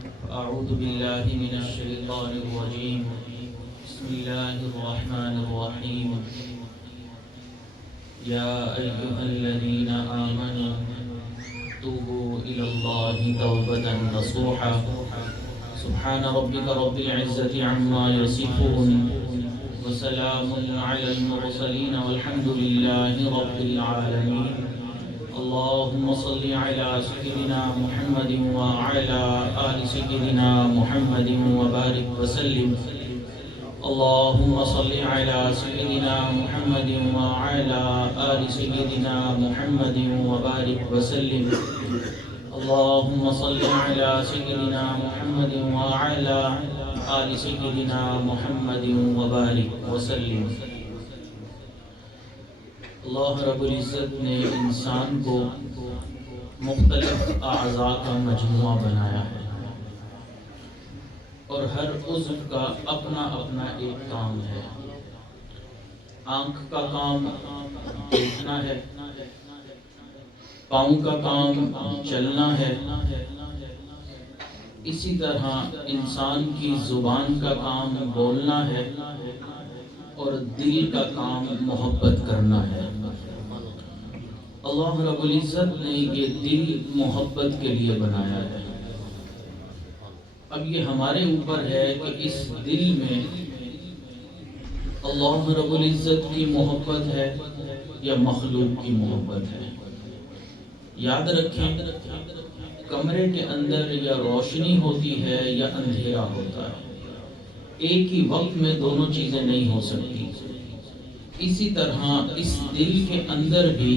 أعوذ بالله من الشيطان الرجيم. بسم الله الرحمن الرحيم. يا أيها الذين آمنوا توبوا إلى الله توبة نصوحا. سبحان ربك رب العزة عما يصفون وسلام على المرسلين والحمد لله رب العالمين. اللهم صل على سيدنا محمد وعلى آل سيدنا محمد وبارك وسلم. اللهم صل على سيدنا محمد وعلى آل سيدنا محمد وبارك وسلم. اللهم صل على سيدنا محمد وعلى آل سيدنا محمد وبارك وسلم. اللہ رب العزت نے انسان کو مختلف اعضاء کا مجموعہ بنایا ہے اور ہر عضو کا اپنا اپنا ایک کام ہے. آنکھ کا کام دیکھنا ہے، پاؤں کا کام چلنا ہے، اسی طرح انسان کی زبان کا کام بولنا ہے اور دل کا کام محبت کرنا ہے. اللہ رب العزت نے یہ دل محبت کے لیے بنایا ہے. اب یہ ہمارے اوپر ہے کہ اس دل میں اللہ رب العزت کی محبت ہے یا مخلوق کی محبت ہے. یاد رکھیں، کمرے کے اندر یا روشنی ہوتی ہے یا اندھیرا ہوتا ہے، ایک ہی وقت میں دونوں چیزیں نہیں ہو سکتی. اسی طرح اس دل کے اندر بھی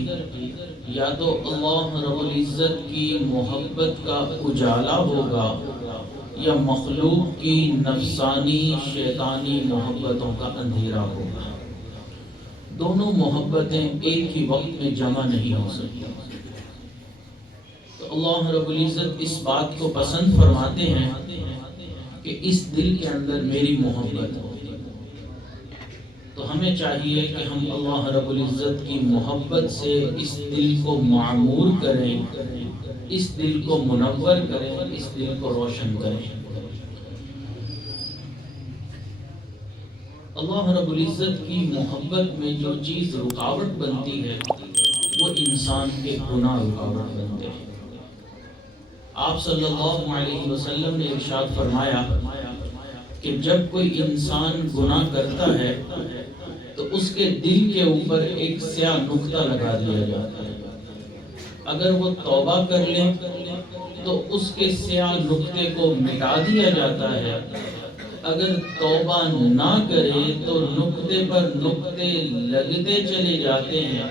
یا تو اللہ رب العزت کی محبت کا اجالا ہوگا یا مخلوق کی نفسانی شیطانی محبتوں کا اندھیرا ہوگا. دونوں محبتیں ایک ہی وقت میں جمع نہیں ہو سکتی. تو اللہ رب العزت اس بات کو پسند فرماتے ہیں کہ اس دل کے اندر میری محبت ہو. تو ہمیں چاہیے کہ ہم اللہ رب العزت کی محبت سے اس دل کو معمور کریں، اس دل کو منور کریں، اس دل کو روشن کریں. اللہ رب العزت کی محبت میں جو چیز رکاوٹ بنتی ہے وہ انسان کے گناہ رکاوٹ بنتے ہیں. آپ صلی اللہ علیہ وسلم نے ارشاد فرمایا کہ جب کوئی انسان گناہ کرتا ہے تو اس کے دل کے اوپر ایک سیاہ نقطہ لگا دیا جاتا ہے. اگر وہ توبہ کر لے تو اس کے سیاہ نقطے کو مٹا دیا جاتا ہے. اگر توبہ نہ کرے تو نقطے پر نقطے لگتے چلے جاتے ہیں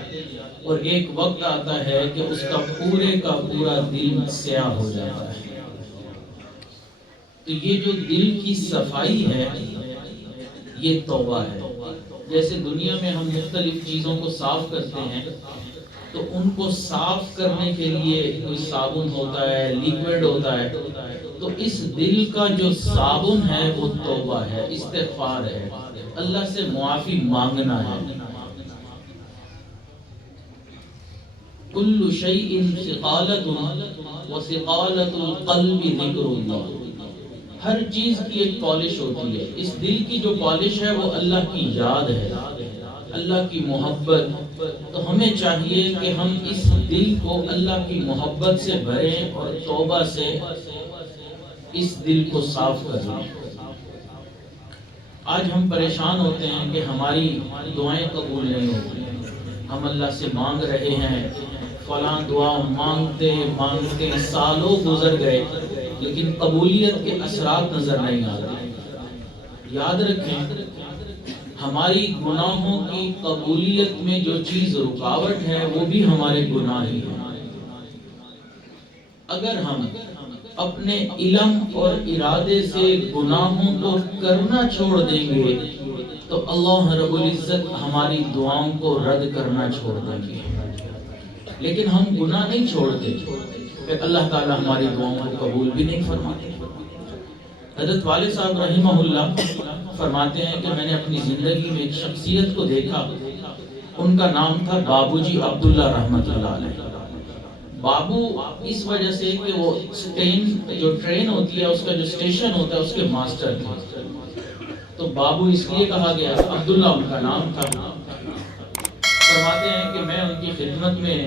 اور ایک وقت آتا ہے کہ اس کا پورا دل سیاہ ہو جاتا ہے. تو یہ جو دل کی صفائی ہے یہ توبہ ہے. جیسے دنیا میں ہم مختلف چیزوں کو صاف کرتے ہیں تو ان کو صاف کرنے کے لیے کوئی صابن ہوتا ہے، لیکوڈ ہوتا ہے. تو اس دل کا جو صابن ہے وہ توبہ ہے، استغفار ہے، اللہ سے معافی مانگنا ہے. کل شیء ثقالۃ وثقالۃ القلب ذکر اللہ. ہر چیز کی ایک پالش ہوتی ہے. اس دل کی جو پالش ہے وہ اللہ کی یاد ہے، اللہ کی محبت. تو ہمیں چاہیے کہ ہم اس دل کو اللہ کی محبت سے بھریں اور توبہ سے اس دل کو صاف کریں. آج ہم پریشان ہوتے ہیں کہ ہماری دعائیں قبول نہیں ہوتی. ہم اللہ سے مانگ رہے ہیں، فلاں دعا مانگتے مانگتے سالوں گزر گئے لیکن قبولیت کے اثرات نظر نہیں آتے. یاد رکھیں، ہماری گناہوں کی قبولیت میں جو چیز رکاوٹ ہے وہ بھی ہمارے گناہ ہی ہیں. اگر ہم اپنے علم اور ارادے سے گناہوں کو کرنا چھوڑ دیں گے تو اللہ رب العزت ہماری دعاؤں کو رد کرنا چھوڑ دیں گے. لیکن ہم گناہ نہیں چھوڑتے پھر اللہ تعالیٰ ہماری دعاؤں کو قبول بھی نہیں فرماتے. حضرت والد صاحب رحمہ اللہ فرماتے ہیں کہ میں نے اپنی زندگی میں ایک شخصیت کو دیکھا، ان کا نام تھا بابو جی عبداللہ رحمت اللہ علیہ. بابو اس وجہ سے کہ وہ ٹرین ہوتی ہے، اس کا جو اسٹیشن ہوتا ہے، اس کے ماسٹر تھے، تو بابو اس لیے کہا گیا، عبداللہ ان کا نام تھا۔ فرماتے ہیں کہ میں ان کی خدمت میں،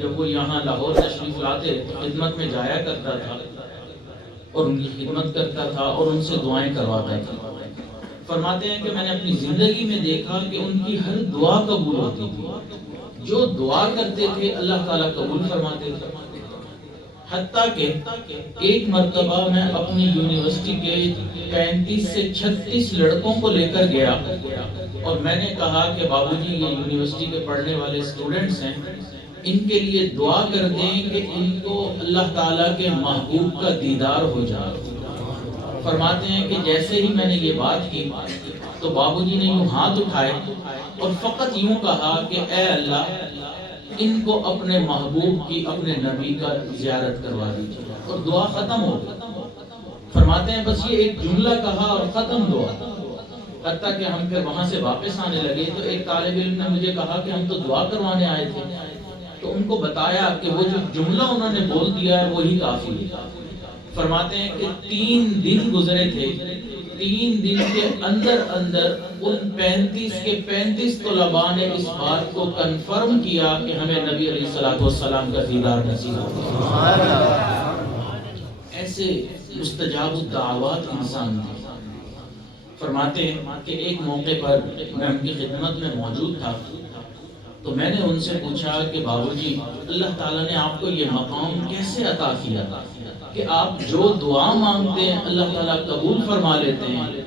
جب وہ یہاں لاہور تشریف لاتے تو خدمت میں جایا کرتا تھا اور ان کی خدمت کرتا تھا اور ان سے دعائیں کرواتا تھا۔ فرماتے ہیں کہ میں نے اپنی زندگی میں دیکھا کہ ان کی ہر دعا قبول ہوتی تھی، جو دعا کرتے تھے اللہ تعالیٰ قبول فرماتے تھے۔ حتیٰ کہ ایک مرتبہ میں اپنی یونیورسٹی کے 35 سے 36 لڑکوں کو لے کر گیا اور میں نے کہا کہ بابو جی یہ یونیورسٹی کے پڑھنے والے اسٹوڈنٹس ہیں، ان کے لیے دعا کر دیں کہ ان کو اللہ تعالیٰ کے محبوب کا دیدار ہو جائے۔ فرماتے ہیں کہ جیسے ہی میں نے یہ بات کی تو بابو جی نے یوں ہاتھ اٹھائے اور فقط یوں کہا کہ اے اللہ ان کو اپنے محبوب کی، اپنے نبی کا زیارت کروا دیجیے، اور دعا ختم ہو گئی۔ فرماتے ہیں بس یہ ایک جملہ کہا اور ختم دعا۔ حتیٰ کہ ہم پھر وہاں سے واپس آنے لگے تو ایک طالب علم نے مجھے کہا کہ ہم تو دعا کروانے آئے تھے، تو ان کو بتایا کہ وہ جو جملہ انہوں نے بول دیا ہے وہی کافی ہے۔ فرماتے ہیں کہ 3 دن گزرے تھے، 3 دن کے اندر ان 35 کے 35 طلباء نے اس بات کو کنفرم کیا کہ ہمیں نبی علیہ السلام کا دیدار نصیب ہو۔ ایسے مستجاب الدعوات انسان تھے۔ فرماتے ہیں کہ ایک موقع پر میں ان کی خدمت میں موجود تھا تو میں نے ان سے پوچھا کہ بابو جی اللہ تعالیٰ نے آپ کو یہ مقام کیسے عطا کیا کہ آپ جو دعا مانگتے ہیں اللہ تعالیٰ قبول فرما لیتے ہیں؟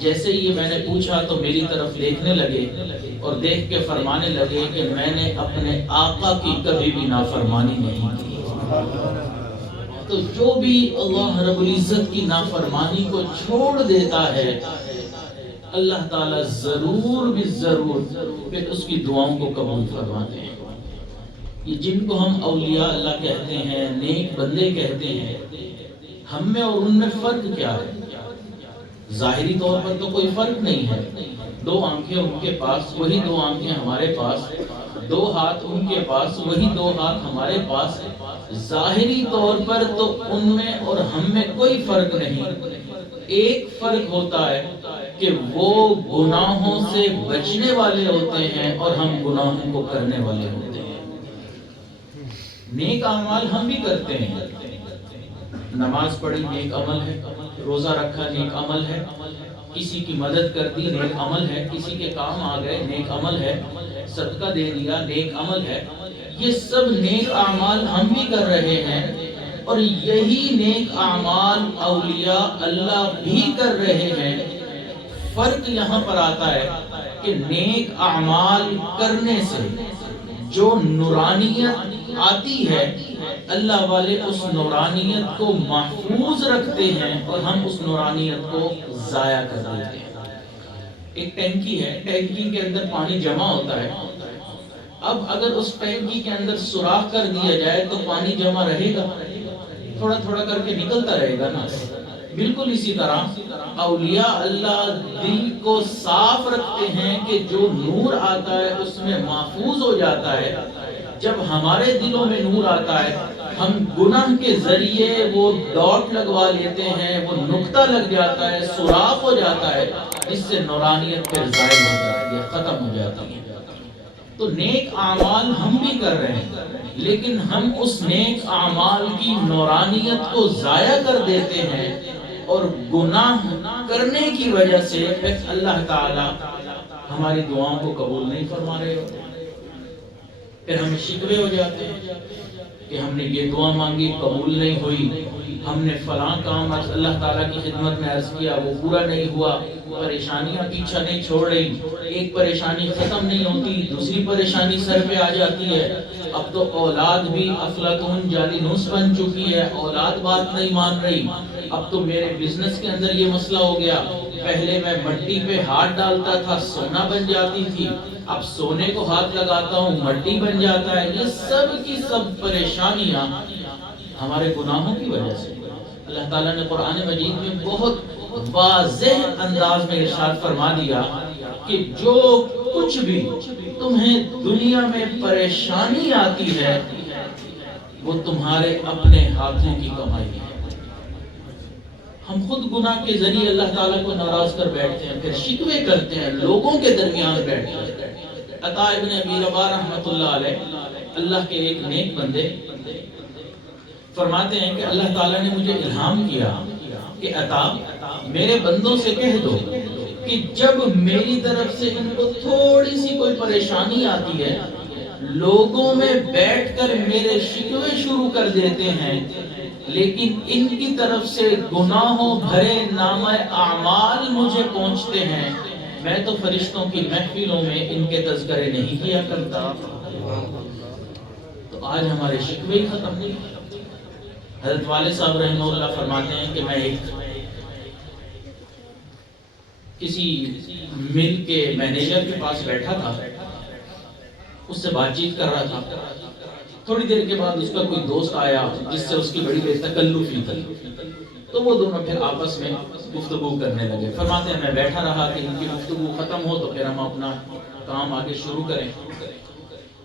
جیسے یہ میں نے پوچھا تو میری طرف دیکھنے لگے اور دیکھ کے فرمانے لگے کہ میں نے اپنے آقا کی کبھی بھی نافرمانی نہیں کی۔ تو جو بھی اللہ رب العزت کی نافرمانی کو چھوڑ دیتا ہے اللہ تعالیٰ ضرور بھی ضرور پھر اس کی دعاؤں کو قبول فرماتے ہیں۔ یہ جن کو ہم اولیاء اللہ کہتے ہیں، نیک بندے کہتے ہیں، ہم میں اور ان میں فرق کیا ہے؟ ظاہری طور پر تو کوئی فرق نہیں ہے، 2 آنکھیں ان کے پاس وہی 2 آنکھیں ہمارے پاس، 2 ہاتھ ان کے پاس وہی 2 ہاتھ ہمارے پاس۔ ظاہری طور پر تو ان میں اور ہم میں کوئی فرق نہیں، ایک فرق ہوتا ہے کہ وہ گناہوں سے بچنے والے ہوتے ہیں اور ہم گناہوں کو کرنے والے ہوتے ہیں۔ نیک اعمال ہم بھی کرتے ہیں، نماز پڑھی نیک عمل ہے، روزہ رکھا نیک عمل ہے، کسی کی مدد کر دی نیک عمل ہے، کسی کے کام آ گئے نیک عمل ہے، صدقہ دے دیا نیک عمل ہے۔ یہ سب نیک اعمال ہم بھی کر رہے ہیں اور یہی نیک اعمال اولیاء اللہ بھی کر رہے ہیں۔ فرق یہاں پر آتا ہے کہ نیک اعمال کرنے سے جو نورانیت آتی ہے اللہ والے اس نورانیت کو محفوظ رکھتے ہیں اور ہم اس نورانیت کو ضائع کر دیتے ہیں۔ ایک ٹینکی ہے، ٹینکی کے اندر پانی جمع ہوتا ہے، اب اگر اس ٹینکی کے اندر سوراخ کر دیا جائے تو پانی جمع رہے گا، تھوڑا تھوڑا کر کے نکلتا رہے گا نا۔ بالکل اسی طرح اولیاء اللہ دل کو صاف رکھتے ہیں کہ جو نور آتا ہے اس میں محفوظ ہو جاتا ہے۔ جب ہمارے دلوں میں نور آتا ہے ہم گناہ کے ذریعے وہ ڈاٹ لگوا لیتے ہیں، وہ نقطہ لگ جاتا ہے، سوراخ ہو جاتا ہے، جس سے نورانیت پھر ظاہر ہو جاتی ہے، ختم ہو جاتی ہے۔ تو نیک اعمال ہم بھی کر رہے ہیں لیکن ہم اس نیک اعمال کی نورانیت کو ضائع کر دیتے ہیں اور گناہ کرنے کی وجہ سے پھر اللہ تعالی ہماری دعاؤں کو قبول نہیں فرما رہے ہوتے، پھر ہمیں شکوے ہو جاتے ہیں کہ ہم نے یہ دعا مانگی قبول نہیں ہوئی، ہم نے فلاں کام اللہ تعالیٰ کی خدمت میں عرض کیا وہ پورا نہیں ہوا، پریشانیاں پیچھا نہیں چھوڑ رہی، ایک پریشانی ختم نہیں ہوتی دوسری پریشانی سر پہ آ جاتی ہے۔ اب تو اولاد بھی افلاطون جالینوس بن چکی ہے، اولاد بات نہیں مان رہی۔ اب تو میرے بزنس کے اندر یہ مسئلہ ہو گیا، پہلے میں مٹی پہ ہاتھ ڈالتا تھا سونا بن جاتی تھی، اب سونے کو ہاتھ لگاتا ہوں مٹی بن جاتا ہے۔ یہ سب کی سب پریشانیاں ہمارے گناہوں کی وجہ سے۔ اللہ تعالیٰ نے قرآن مجید میں بہت واضح انداز میں ارشاد فرما دیا کہ جو کچھ بھی تمہیں دنیا میں پریشانی آتی ہے وہ تمہارے اپنے ہاتھوں کی کمائی ہے۔ ہم خود گناہ کے ذریعے اللہ تعالیٰ کو ناراض کر بیٹھتے ہیں، پھر شکوے کرتے ہیں، لوگوں کے درمیان بیٹھتے ہیں۔ عطا ابن ابی رباح رحمۃ اللہ علیہ، اللہ کے ایک نیک بندے، فرماتے ہیں کہ اللہ تعالیٰ نے مجھے الہام کیا کہ عطا میرے بندوں سے کہہ دو کہ جب میری طرف سے ان کو تھوڑی سی کوئی پریشانی آتی ہے، لوگوں میں بیٹھ کر میرے شکوے شروع کر دیتے ہیں، لیکن ان کی طرف سے گناہوں بھرے نامہ اعمال مجھے پہنچتے ہیں، میں تو فرشتوں کی محفلوں میں ان کے تذکرے نہیں کیا کرتا۔ تو آج ہمارے شکوے ہی ختم نہیں۔ حضرت والد صاحب رحمہ اللہ فرماتے ہیں کہ میں ایک کسی مل کے مینیجر کے پاس بیٹھا تھا، اس سے بات چیت کر رہا تھا۔ تھوڑی دیر کے بعد اس کا کوئی دوست آیا جس سے اس کی بڑی بے تکلفی تھی، تو وہ دونوں پھر آپس میں گفتگو کرنے لگے۔ فرماتے ہیں میں بیٹھا رہا کہ ان کی گفتگو ختم ہو تو پھر ہم اپنا کام آگے شروع کریں۔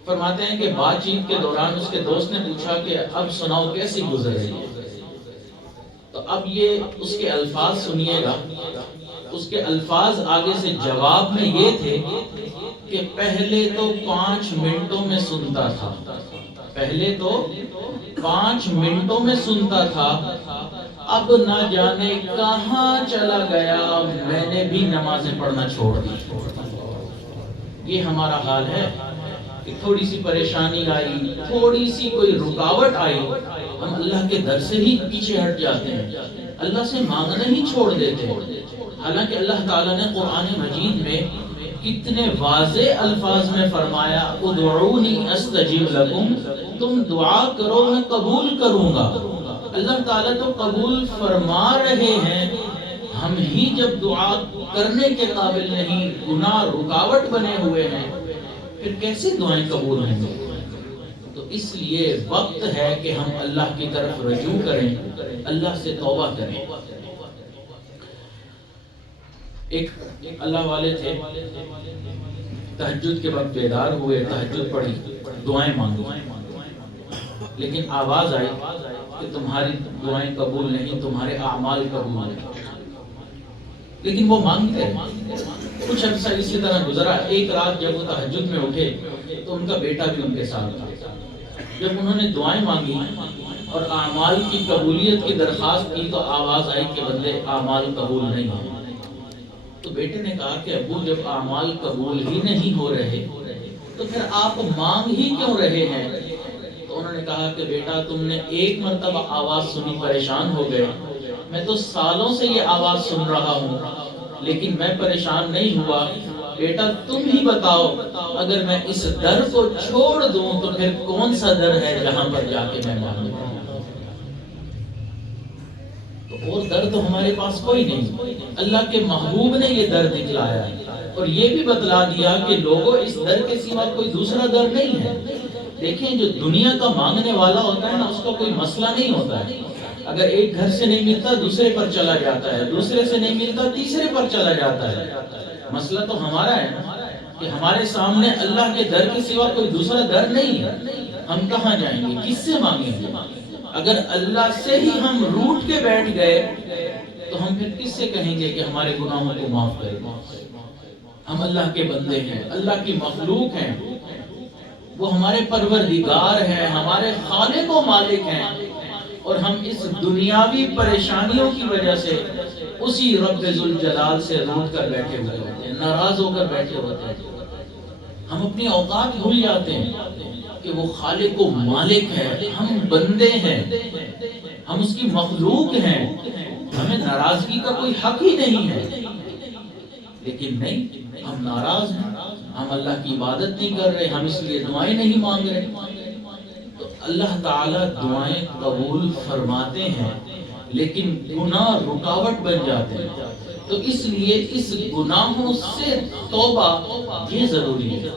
فرماتے ہیں کہ بات چیت کے دوران اس کے دوست نے پوچھا کہ اب سناؤ کیسی گزر رہی ہے؟ تو اب یہ اس کے الفاظ سنیے گا، اس کے الفاظ آگے سے جواب میں یہ تھے کہ پہلے تو 5 منٹوں میں سنتا تھا، پہلے تو 5 منٹوں میں سنتا تھا، اب نہ جانے کہاں چلا گیا، میں نے بھی نمازیں پڑھنا چھوڑ دی۔ یہ ہمارا حال ہے کہ تھوڑی سی پریشانی آئی، تھوڑی سی کوئی رکاوٹ آئی، ہم اللہ کے در سے ہی پیچھے ہٹ جاتے ہیں، اللہ سے مانگنا ہی چھوڑ دیتے ہیں۔ حالانکہ اللہ تعالیٰ نے قرآن مجید میں کتنے واضح الفاظ میں فرمایا ادعونی استجب لکم، تم دعا کرو میں قبول کروں گا۔ اللہ تعالیٰ تو قبول فرما رہے ہیں، ہم ہی جب دعا کرنے کے قابل نہیں، گناہ رکاوٹ بنے ہوئے ہیں، پھر کیسے دعائیں قبول ہوں گی؟ تو اس لیے وقت ہے کہ ہم اللہ کی طرف رجوع کریں، اللہ سے توبہ کریں۔ ایک اللہ والے تھے، تہجد کے وقت بیدار ہوئے، تہجد پڑھی، دعائیں مانگی، لیکن آواز آئی کہ تمہاری دعائیں قبول نہیں، تمہارے اعمال قبول نہیں۔ لیکن وہ مانگتے ہیں۔ کچھ عرصہ اسی طرح گزرا۔ ایک رات جب وہ تہجد میں اٹھے تو ان کا بیٹا بھی ان کے ساتھ تھا۔ جب انہوں نے دعائیں مانگی اور اعمال کی قبولیت کی درخواست کی تو آواز آئی کہ بندے اعمال قبول نہیں ہیں۔ تو بیٹے نے کہا کہ ابو جب اعمال قبول ہی نہیں ہو رہے تو پھر آپ مانگ ہی کیوں رہے ہیں؟ تو انہوں نے کہا کہ بیٹا تم نے ایک مرتبہ آواز سنی پریشان ہو گئے، میں تو سالوں سے یہ آواز سن رہا ہوں لیکن میں پریشان نہیں ہوا، بیٹا تم ہی بتاؤ اگر میں اس در کو چھوڑ دوں تو پھر کون سا در ہے جہاں پر جا کے میں مانگوں؟ اور در تو ہمارے پاس کوئی نہیں، اللہ کے محبوب نے یہ در دکھلایا اور یہ بھی بتلا دیا کہ لوگوں اس در کے سوا کوئی دوسرا در نہیں ہے۔ دیکھیں جو دنیا کا مانگنے والا ہوتا ہے نا، اس کا کوئی مسئلہ نہیں ہوتا ہے، اگر ایک گھر سے نہیں ملتا دوسرے پر چلا جاتا ہے، دوسرے سے نہیں ملتا تیسرے پر چلا جاتا ہے۔ مسئلہ تو ہمارا ہے کہ ہمارے سامنے اللہ کے در کے سوا کوئی دوسرا در نہیں ہے، ہم کہاں جائیں گے، کس سے مانگیں گے؟ اگر اللہ سے ہی ہم روٹ کے بیٹھ گئے تو ہم پھر کس سے کہیں گے کہ ہمارے گناہوں کو معاف کرے؟ ہم اللہ کے بندے ہیں، اللہ کی مخلوق ہیں، وہ ہمارے پروردگار ہیں، ہمارے خالق و مالک ہیں، اور ہم اس دنیاوی پریشانیوں کی وجہ سے اسی رب ذوالجلال سے روٹ کر بیٹھے ہوئے ہوتے ہیں، ناراض ہو کر بیٹھے ہوتے ہیں۔ ہم اپنی اوقات بھول جاتے ہیں کہ وہ خالق و مالک ہے، ہم بندے ہیں، ہم اس کی مخلوق ہیں، ہمیں ناراضگی کا کوئی حق ہی نہیں ہے۔ لیکن نہیں، ہم ناراض ہیں، ہم اللہ کی عبادت نہیں کر رہے، ہم اس لیے دعائیں نہیں مانگ رہے۔ تو اللہ تعالیٰ دعائیں قبول فرماتے ہیں لیکن گناہ رکاوٹ بن جاتے ہیں، تو اس لیے اس گناہوں سے توبہ یہ ضروری ہے۔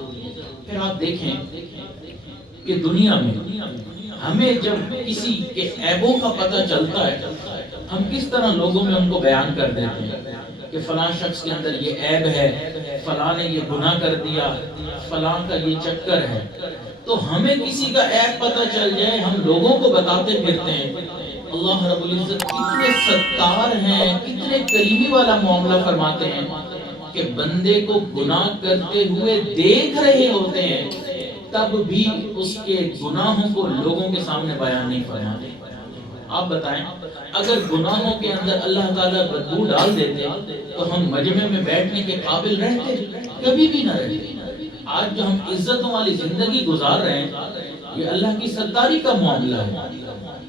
پھر آپ دیکھیں کہ دنیا میں ہمیں جب کسی کے عیبوں کا پتہ چلتا ہے ہم کس طرح لوگوں میں ان کو بیان کر دیتے ہیں کہ فلاں شخص کے اندر یہ عیب ہے، فلاں نے یہ گناہ کر دیا، فلاں کا یہ چکر ہے۔ تو ہمیں کسی کا عیب پتہ چل جائے ہم لوگوں کو بتاتے پھرتے ہیں۔ اللہ رب العزت کتنے ستار ہیں، کتنے کریمی والا معاملہ فرماتے ہیں کہ بندے کو گناہ کرتے ہوئے دیکھ رہے ہوتے ہیں تب بھی اس کے گناہوں کو لوگوں کے سامنے بیان نہیں فرماتے۔ آپ بتائیں اگر گناہوں کے اندر اللہ تعالیٰ بدبو ڈال دیتے تو ہم مجمع میں بیٹھنے کے قابل رہتے؟ کبھی بھی نہ رہتے۔ آج جو ہم عزتوں والی زندگی گزار رہے ہیں یہ اللہ کی ستاری کا معاملہ ہے،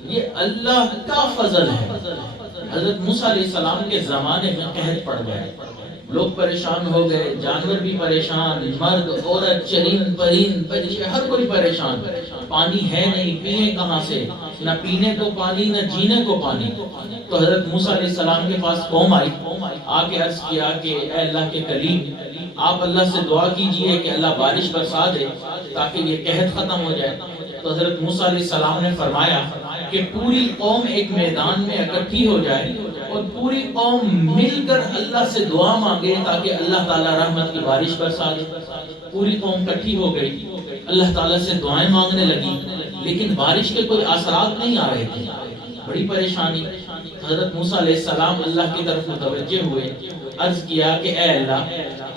یہ اللہ کا فضل ہے۔ حضرت موسیٰ علیہ السلام کے زمانے میں قحط پڑ گئے، لوگ پریشان ہو گئے، جانور بھی پریشان، مرد عورت چرند پرند پنچھی ہر کوئی پریشان، پانی ہے نہیں، پینے کہاں سے، نہ پینے کو پانی نہ جینے کو پانی۔ تو حضرت موسیٰ علیہ السلام کے پاس قوم آئی، آ کے عرض کیا کہ اے اللہ کے کلیم آپ اللہ سے دعا کیجئے کہ اللہ بارش برسا دے تاکہ یہ قحط ختم ہو جائے۔ تو حضرت موسیٰ علیہ السلام نے فرمایا کہ پوری قوم ایک میدان میں اکٹھی ہو جائے اور پوری قوم مل کر اللہ سے دعا مانگے تاکہ اللہ تعالیٰ رحمت کی بارش برسا دے۔ پوری قوم اکٹھی ہو گئی، اللہ تعالیٰ سے دعائیں مانگنے لگی، لیکن بارش کے کوئی اثرات نہیں آ رہے تھے، بڑی پریشانی۔ حضرت موسیٰ علیہ السلام اللہ کی طرف متوجہ ہوئے، عرض کیا کہ اے اللہ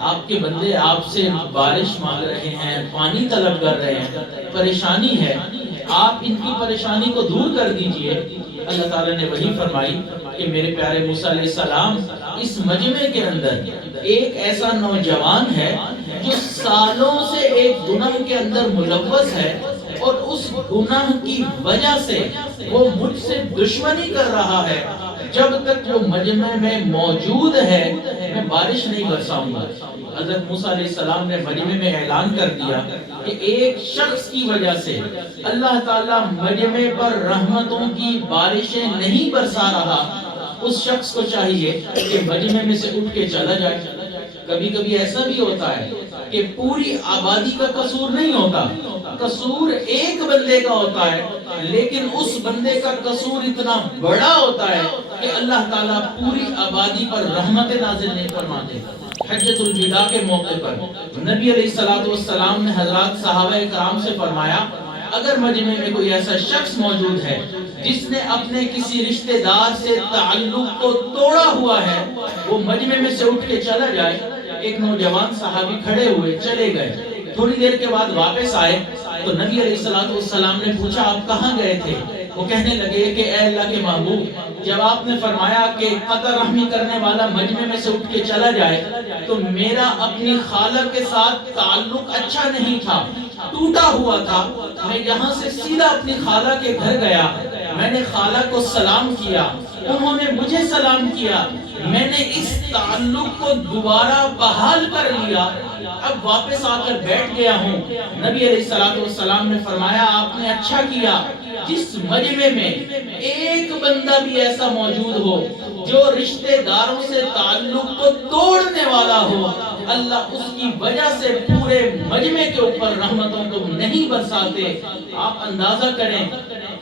آپ کے بندے آپ سے بارش مانگ رہے ہیں، پانی طلب کر رہے ہیں، پریشانی ہے، آپ ان کی پریشانی کو دور کر دیجئے۔ اللہ تعالیٰ نے وحی فرمائی کہ میرے پیارے موسیٰ علیہ السلام اس مجمع کے اندر ایک ایسا نوجوان ہے جو سالوں سے ایک گناہ کے اندر ملوث ہے اور اس گناہ کی وجہ سے وہ مجھ سے دشمنی کر رہا ہے، جب تک وہ مجمع میں موجود ہے میں بارش نہیں برساؤں گا۔ حضرت موسیٰ علیہ السلام نے مجمع میں اعلان کر دیا کہ ایک شخص کی وجہ سے اللہ تعالیٰ مجمع پر رحمتوں کی بارشیں نہیں برسا رہا، اس شخص کو چاہیے کہ مجمع میں سے اٹھ کے چلا جائے۔ کبھی کبھی ایسا بھی ہوتا ہے کہ پوری آبادی کا قصور نہیں ہوتا، قصور ایک بندے کا ہوتا ہے، لیکن اس بندے کا قصور اتنا بڑا ہوتا ہے کہ اللہ تعالیٰ پوری آبادی پر رحمت نازل نہیں فرماتے۔ حجۃ الوداع کے موقع پر نبی علیہ السلام نے حضرات صحابہ کرام سے فرمایا اگر مجمع میں کوئی ایسا شخص موجود ہے جس نے اپنے کسی رشتہ دار سے تعلق کو توڑا ہوا ہے وہ مجمع میں سے اٹھ کے چلا جائے۔ ایک نوجوان صحابی کھڑے ہوئے چلے گئے، تھوڑی دیر کے بعد واپس آئے تو نبی علیہ السلام نے پوچھا آپ کہاں گئے تھے؟ وہ کہنے لگے کہ اے اللہ کے محبوب جب آپ نے فرمایا کہ قطع رحمی کرنے والا مجمع میں سے اٹھ کے چلا جائے تو میرا اپنی خالہ کے ساتھ تعلق اچھا نہیں تھا، ٹوٹا ہوا تھا، میں یہاں سے سیدھا اپنی خالہ کے گھر گیا، میں نے خالہ کو سلام کیا، انہوں نے مجھے سلام کیا، میں نے اس تعلق کو دوبارہ بحال کر لیا، اب واپس آ کر بیٹھ گیا ہوں۔ نبی علیہ السلام نے فرمایا آپ نے اچھا کیا، جس مجمع میں ایک بندہ بھی ایسا موجود ہو جو رشتہ داروں سے تعلق کو توڑنے والا ہو، اللہ اس کی وجہ سے پورے مجمع کے اوپر رحمتوں کو نہیں برساتے۔ آپ اندازہ کریں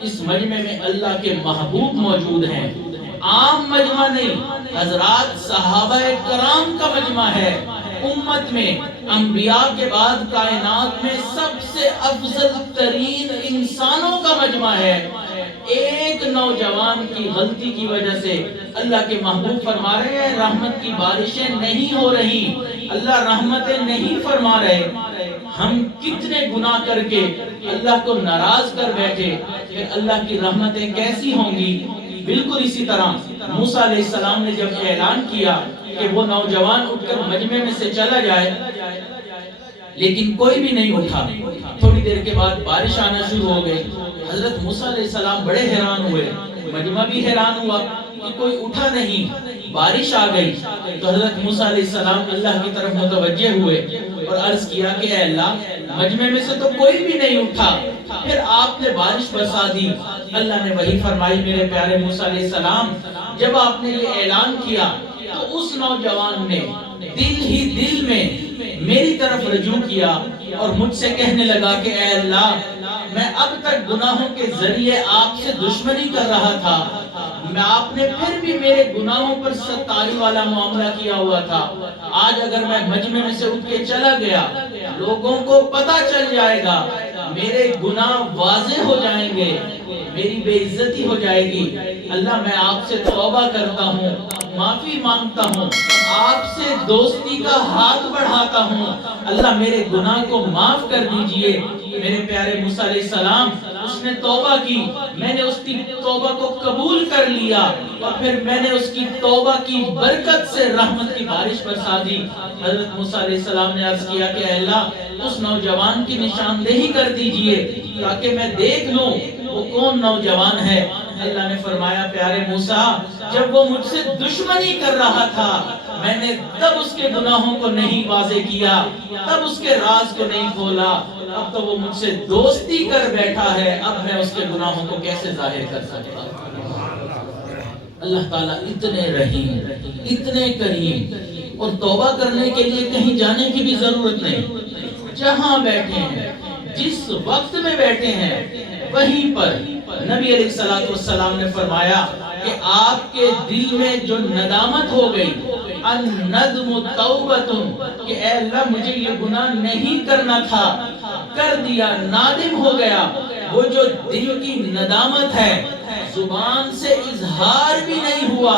اس مجمع میں اللہ کے محبوب موجود ہیں، عام مجمع نہیں، حضرات صحابہ کرام کا مجمع ہے، امت میں انبیاء کے بعد کائنات میں سب سے افضل ترین انسانوں کا مجمع ہے۔ ایک نوجوان کی غلطی کی وجہ سے اللہ کے محبوب فرما رہے ہیں رحمت کی بارشیں نہیں ہو رہی، اللہ رحمتیں نہیں فرما رہے۔ ہم کتنے گناہ کر کے اللہ کو ناراض کر بیٹھے، پھر اللہ کی رحمتیں کیسی ہوں گی؟ بالکل اسی طرح موسیٰ علیہ السلام نے جب اعلان کیا کہ وہ نوجوان اٹھ کر مجمع میں سے چلا جائے لیکن کوئی بھی نہیں اٹھا، تھوڑی دیر کے بعد بارش آنا شروع ہو گئی۔ حضرت موسیٰ علیہ السلام بڑے حیران ہوئے، مجمع بھی حیران ہوا کہ کوئی اٹھا نہیں، بارش آ گئی تو حضرت موسیٰ علیہ السلام اللہ کی طرف متوجہ ہوئے اور عرض کیا کہ اے اللہ مجمع میں سے تو کوئی بھی نہیں اٹھا، پھر آپ نے بارش برسا دی۔ اللہ نے وہی فرمائی میرے پیارے موسیٰ علیہ السلام جب آپ نے یہ اعلان کیا تو اس نوجوان نے دل ہی دل میں میری طرف رجوع کیا اور مجھ سے کہنے لگا کہ اے اللہ میں اب تک گناہوں کے ذریعے آپ سے دشمنی کر رہا تھا، آپ نے پھر بھی میرے گناہوں پر ستاری والا معاملہ کیا ہوا تھا، آج اگر میں مجمع میں سے اٹھ کے چلا گیا لوگوں کو پتہ چل جائے گا میرے گناہ واضح ہو جائیں گے، میری بے عزتی ہو جائے گی، اللہ میں آپ سے توبہ کرتا ہوں، معافی مانگتا ہوں، آپ سے دوستی کا ہاتھ بڑھاتا ہوں، اللہ میرے گناہ کو معاف کر دیجئے۔ میرے پیارے موسیٰ علیہ السلام، اس نے توبہ کی، میں نے اس کی توبہ کو قبول کر لیا، اور پھر میں نے اس کی توبہ کی برکت سے رحمت کی بارش برسا دی۔ حضرت موسیٰ علیہ السلام نے عرض کیا کہ اے اللہ، اس نوجوان کی نشاندہی کر دیجئے تاکہ میں دیکھ لوں وہ کون نوجوان ہے۔ اللہ نے فرمایا پیارے موسیٰ، جب وہ مجھ سے دشمنی کر رہا تھا، میں نے تب اس کے گناہوں کو نہیں واضح کیا، تب اس کے راز کو نہیں کھولا، اب تو وہ مجھ سے دوستی کر بیٹھا ہے، اب میں اس کے گناہوں کو کیسے ظاہر کر سکتا ہوں۔ اللہ تعالیٰ اتنے رحیم، اتنے کریم، اور توبہ کرنے کے لیے کہیں جانے کی بھی ضرورت نہیں، جہاں بیٹھے ہیں، جس وقت میں بیٹھے ہیں، وہیں پر نبی علیہ السلام نے فرمایا کہ آپ کے دل میں جو ندامت ہو گئی، الندم توبۃ، کہ اے اللہ مجھے یہ گناہ نہیں کرنا تھا، کر دیا، نادم ہو گیا، وہ جو دل کی ندامت ہے، زبان سے اظہار بھی نہیں ہوا،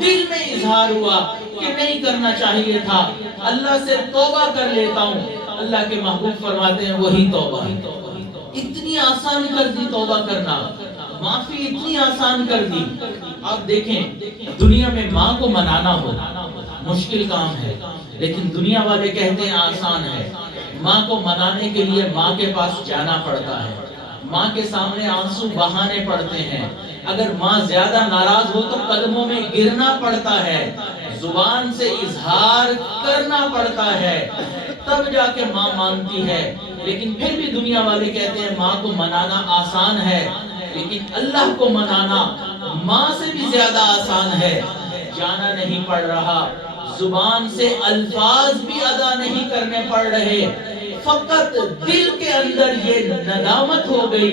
دل میں اظہار ہوا کہ نہیں کرنا چاہیے تھا، اللہ سے توبہ کر لیتا ہوں، اللہ کے محبوب فرماتے ہیں وہی توبہ۔ اتنی آسان کر دی توبہ کرنا، معافی اتنی آسان کر دی۔ آپ دیکھیں دنیا میں ماں کو منانا ہو مشکل کام ہے، لیکن دنیا والے کہتے ہیں آسان ہے۔ ماں کو منانے کے لیے ماں کے پاس جانا پڑتا ہے، ماں کے سامنے آنسو بہانے پڑتے ہیں، اگر ماں زیادہ ناراض ہو تو قدموں میں گرنا پڑتا ہے، زبان سے اظہار کرنا پڑتا ہے، تب جا کے ماں مانتی ہے۔ لیکن پھر بھی دنیا والے کہتے ہیں ماں کو منانا آسان ہے، لیکن اللہ کو منانا ماں سے بھی زیادہ آسان ہے۔ جانا نہیں پڑ رہا، زبان سے الفاظ بھی ادا نہیں کرنے پڑ رہے، فقط دل کے اندر یہ ندامت ہو گئی،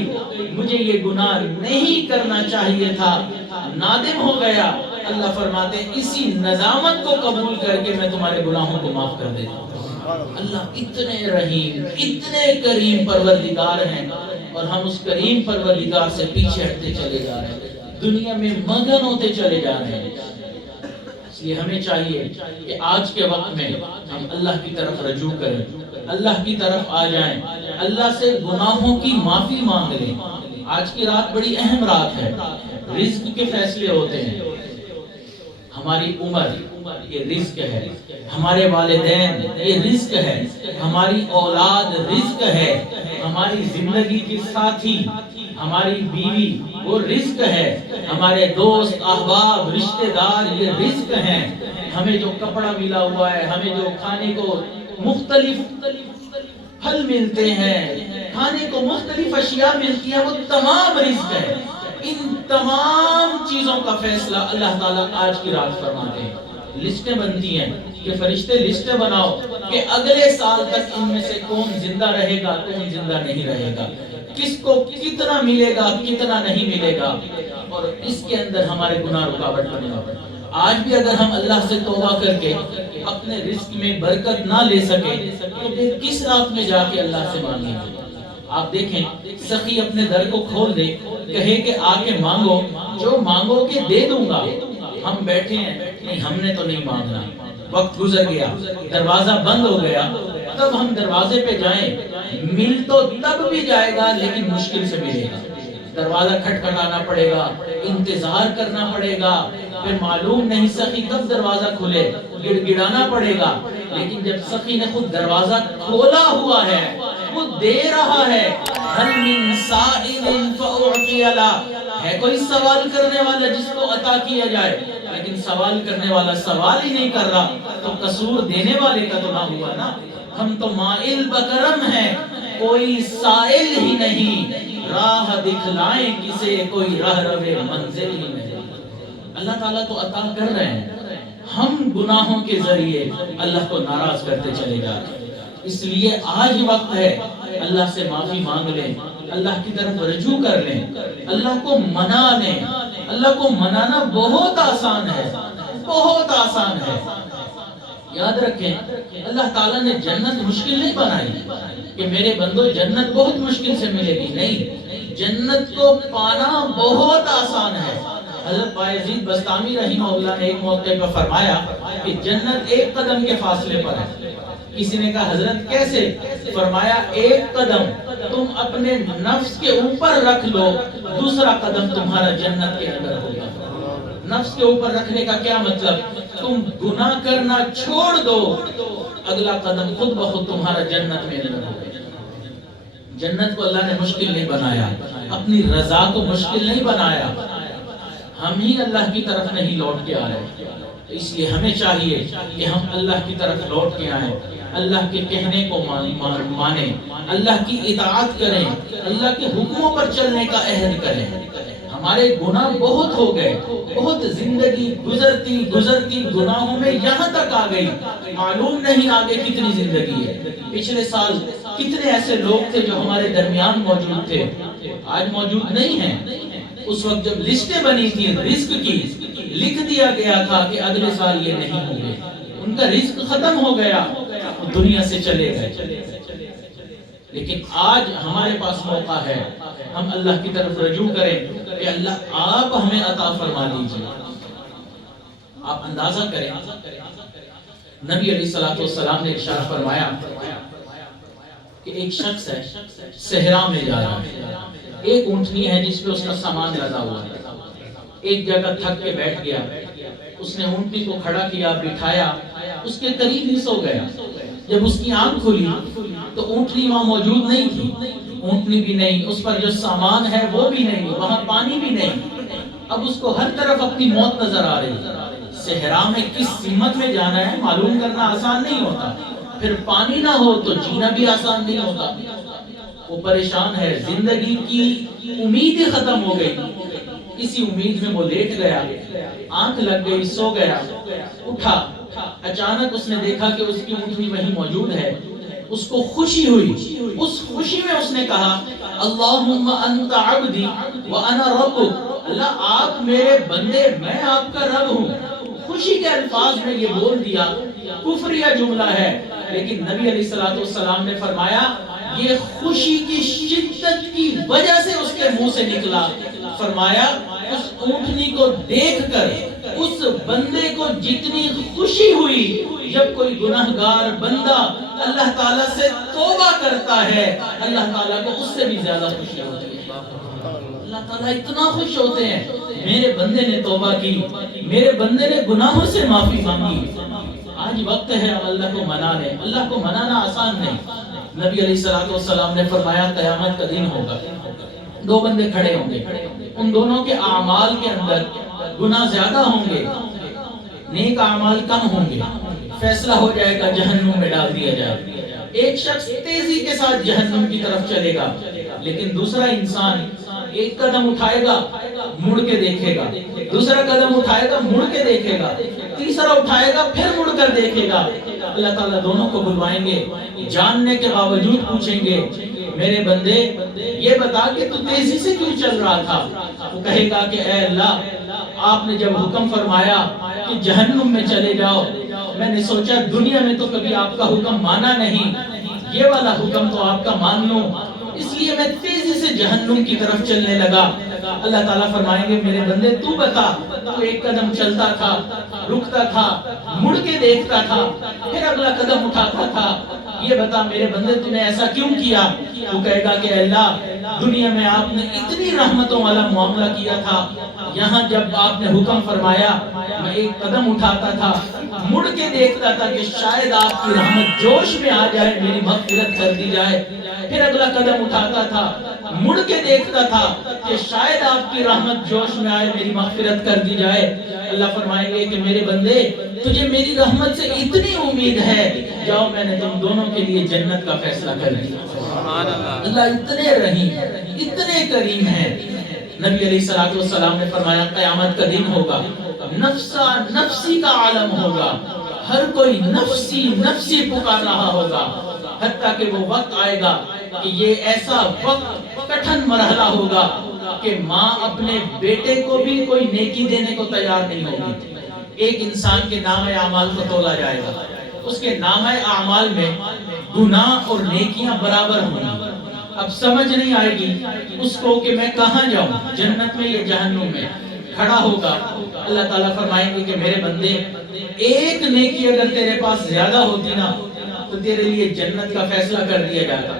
مجھے یہ گناہ نہیں کرنا چاہیے تھا، نادم ہو گیا۔ اللہ فرماتے ہیں اسی ندامت کو قبول کر کے میں تمہارے گناہوں کو معاف کر دیتا ہوں۔ اللہ اتنے رحیم، اتنے کریم پروردگار ہیں، اور ہم اس کریم پروردگار سے پیچھے ہٹتے چلے جا رہے ہیں، دنیا میں مگن ہوتے چلے جا رہے ہیں۔ اس لیے ہمیں چاہیے کہ آج کے وقت میں ہم اللہ کی طرف رجوع کریں، اللہ کی طرف آ جائیں، اللہ سے گناہوں کی معافی مانگ لیں۔ آج کی رات بڑی اہم رات ہے، رزق کے فیصلے ہوتے ہیں۔ ہماری عمر یہ رزق ہے، ہمارے والدین یہ رزق ہے، ہماری اولاد رزق ہے، ہماری زندگی کے ساتھی، ہماری بیوی وہ رزق ہے، ہمارے دوست احباب رشتہ دار یہ رزق ہیں، ہمیں جو کپڑا ملا ہوا ہے، ہمیں جو کھانے کو مختلف پھل ملتے ہیں، کھانے کو مختلف اشیاء ملتی ہیں، وہ تمام رزق ہے۔ ان تمام چیزوں کا فیصلہ اللہ تعالیٰ آج کی رات فرماتے ہیں۔ لسٹیں بنتی ہیں کہ فرشتے لسٹیں بناؤ کہ اگلے سال تک ان میں سے کون زندہ رہے گا، کون زندہ نہیں رہے گا، کس کو کتنا ملے گا، کتنا نہیں ملے گا، اور اس کے اندر ہمارے گناہ رکاوٹ بنے گا۔ آج بھی اگر ہم اللہ سے توبہ کر کے اپنے رزق میں برکت نہ لے سکے تو پھر کس رات میں جا کے اللہ سے مانگیں گے؟ آپ دیکھیں سخی اپنے در کو کھول دے، کہے کہ آ کے مانگو، جو مانگو کہ دے دوں گا۔ ہم بیٹھے ہیں، نہیں ہم نے تو نہیں مانگنا، وقت گزر گیا، دروازہ بند ہو گیا، تب ہم دروازے پہ جائیں، مل تو تب بھی جائے گا لیکن مشکل سے ملے گا، دروازہ کھٹکھٹانا پڑے گا، انتظار کرنا پڑے گا، پھر معلوم نہیں سخی کب دروازہ کھلے، گڑ گڑانا پڑے گا۔ لیکن جب سخی نے خود دروازہ کھولا ہوا ہے، وہ دے رہا ہے، هل من سائل فأعطي له، ہے کوئی سوال کرنے والا جس کو عطا کیا جائے، لیکن سوال کرنے والا سوال ہی نہیں کر رہا، تو قصور دینے والے کا تو نہ ہوا نا۔ ہم تو مائل بکرم ہیں، کوئی سائل ہی نہیں، راہ دکھلائیں کسے، کوئی راہ روے منزل ہی نہیں۔ اللہ تعالیٰ تو عطا کر رہے ہیں، ہم گناہوں کے ذریعے اللہ کو ناراض کرتے چلے جا رہے ہیں۔ اس لیے آج وقت ہے اللہ سے معافی مانگ لیں، اللہ کی طرف رجوع کر لیں، اللہ کو منا لیں۔ اللہ کو منانا بہت آسان ہے، بہت آسان ہے۔ یاد رکھیں اللہ تعالیٰ نے جنت مشکل نہیں بنائی کہ میرے بندو جنت بہت مشکل سے ملے گی، نہیں، جنت کو پانا بہت آسان ہے۔ حضرت بایزید بستامی رحمہ اللہ نے ایک موقع پر فرمایا کہ جنت ایک قدم کے فاصلے پر ہے۔ کسی نے کہا حضرت کیسے؟ فرمایا ایک قدم تم اپنے نفس کے اوپر رکھ لو، دوسرا قدم تمہارا جنت کے اندر ہوگا۔ نفس کے اوپر رکھنے کا کیا مطلب؟ تم گناہ کرنا چھوڑ دو، اگلا قدم خود بخود تمہارا جنت میں اندر ہوگا۔ جنت کو اللہ نے مشکل نہیں بنایا، اپنی رضا کو مشکل نہیں بنایا، ہم ہی اللہ کی طرف نہیں لوٹ کے آ رہے۔ اس لیے ہمیں چاہیے کہ ہم اللہ کی طرف لوٹ کے آئیں، اللہ کے کہنے کو مانیں، اللہ کی اطاعت کریں، اللہ کے حکموں پر چلنے کا عہد کریں۔ ہمارے گناہ بہت ہو گئے، بہت زندگی گزرتی گناہوں میں یہاں تک آ گئی، معلوم نہیں آگے کتنی زندگی ہے۔ پچھلے سال کتنے ایسے لوگ تھے جو ہمارے درمیان موجود تھے، آج موجود نہیں ہیں۔ اس وقت جب لسٹیں بنی تھی رزق کی، لکھ دیا گیا تھا کہ اگلے سال یہ نہیں ہوں گے، ان کا رزق ختم ہو گیا، دنیا سے چلے گئے۔ لیکن آج ہمارے پاس موقع ہے، ہم اللہ کی طرف رجوع کریں کہ اللہ آپ ہمیں عطا فرما دیجیے۔ آپ اندازہ کریں، نبی علیہ السلام نے ارشاد فرمایا کہ ایک شخص ہے صحرا میں جا رہا ہے، ایک اونٹنی ہے جس پہ اس کا سامان لدا ہوا ہے، ایک جگہ تھک کے بیٹھ گیا، اس نے اونٹنی کو کھڑا کیا، بٹھایا، اس کے قریب ہی سو گیا۔ جب اس کی آنکھ کھلی تو اونٹنی وہاں موجود نہیں تھی، اونٹنی بھی نہیں، اس پر جو سامان ہے وہ بھی نہیں، وہاں پانی بھی نہیں۔ اب اس کو ہر طرف اپنی موت نظر آ رہی۔ صحرا میں کس سمت میں جانا ہے معلوم کرنا آسان نہیں ہوتا، پھر پانی نہ ہو تو جینا بھی آسان نہیں ہوتا۔ وہ پریشان ہے، زندگی کی امید ہی ختم ہو گئی۔ اسی امید میں وہ لیٹ گیا، آنکھ لگ گئی، سو گیا، اٹھا، اچانک اس نے دیکھا کہ اس کی اونٹنی وہیں موجود ہے۔ اس کو خوشی ہوئی، اس خوشی میں اس نے کہا اللہم انت عبدی وانا ربک، اللہ آپ میرے بندے، میں آپ کا رب ہوں۔ خوشی کے الفاظ میں یہ بول دیا، کفریہ جملہ ہے، لیکن نبی علیہ السلام نے فرمایا یہ خوشی کی شدت کی وجہ سے اس کے منہ سے نکلا۔ فرمایا اس اونٹنی کو دیکھ کر اس بندے کو جتنی خوشی ہوئی، جب کوئی گناہگار بندہ اللہ تعالیٰ سے توبہ کرتا ہے، اللہ تعالیٰ کو اس سے بھی زیادہ خوشی ہوتی ہے۔ اللہ تعالیٰ اتنا خوش ہوتے ہیں، میرے بندے نے توبہ کی، میرے بندے نے گناہوں سے معافی مانگی۔ آج وقت ہے ہم اللہ کو منا لیں، اللہ کو منانا آسان نہیں۔ نبی علیہ السلام نے فرمایا قیامت کا دن ہوگا، دو بندے کھڑے ہوں گے، ان دونوں کے اعمال کے اندر گناہ زیادہ ہوں گے، نیک اعمال کم ہوں گے، فیصلہ ہو جائے گا، جہنم میں ڈال دیا جائے گا۔ ایک شخص تیزی کے ساتھ جہنم کی طرف چلے گا، لیکن دوسرا انسان ایک قدم اٹھائے گا، مڑ کے دیکھے گا، دوسرا قدم اٹھائے گا، مڑ کے دیکھے گا، تیسرا اٹھائے گا، پھر مڑ کر دیکھے گا۔ اللہ تعالیٰ دونوں کو بلوائیں گے، جاننے کے باوجود پوچھیں گے میرے بندے یہ بتا کہ تو تیزی سے کیوں چل رہا تھا؟ وہ کہے گا کہ اے اللہ آپ نے جب حکم فرمایا کہ جہنم میں چلے جاؤ، میں نے سوچا دنیا میں تو کبھی آپ کا حکم مانا نہیں، یہ والا حکم تو آپ کا مان لوں، اس لیے میں تیزی سے جہنم کی طرف چلنے لگا۔ اللہ تعالیٰ فرمائیں گے میرے بندے تو بتا، تو ایک قدم چلتا تھا، رکتا تھا، مڑ کے دیکھتا تھا، پھر اگلا قدم اٹھاتا تھا، یہ بتا میرے بندے تو نے ایسا کیوں کیا؟ وہ کہے گا کہ اللہ دنیا میں آپ نے اتنی رحمتوں والا معاملہ کیا تھا، یہاں جب آپ نے حکم فرمایا میں ایک قدم اٹھاتا تھا، مڑ کے دیکھتا تھا کہ شاید آپ کی رحمت جوش میں آ جائے، میری مغفرت کر دی جائے، پھر اگلا قدم اٹھاتا تھا، مڑ کے دیکھتا تھا کہ شاید آپ کی رحمت جوش میں آئے، میری مغفرت کر دی جائے۔ اللہ فرمائیں گے کہ میرے بندے تجھے میری رحمت سے اتنی امید ہے، جاؤ میں نے تم دونوں کے لیے جنت کا فیصلہ کر دیا۔ اللہ اتنے رحیم، اتنے کریم ہیں۔ نبی علیہ السلام نے فرمایا قیامت کا دن ہوگا، نفسا نفسی کا عالم ہوگا، ہر کوئی نفسی نفسی پکار رہا ہوگا، حتیٰ کہ وہ وقت آئے گا کہ یہ ایسا وقت کٹھن مرحلہ ہوگا کہ ماں اپنے بیٹے کو بھی کوئی نیکی دینے کو تیار نہیں ہوگی۔ ایک انسان کے نام اعمال کو تولا جائے گا، اس کے نامہ اعمال میں گناہ اور نیکیاں برابر ہوں. اب سمجھ نہیں آئے گی اس کو کہ میں کہاں جاؤں، جنت میں یا جہنم میں. کھڑا ہوگا، اللہ تعالیٰ فرمائیں گے کہ میرے بندے ایک نیکی اگر تیرے پاس زیادہ ہوتی نا تو تیرے لیے جنت کا فیصلہ کر دیا جاتا.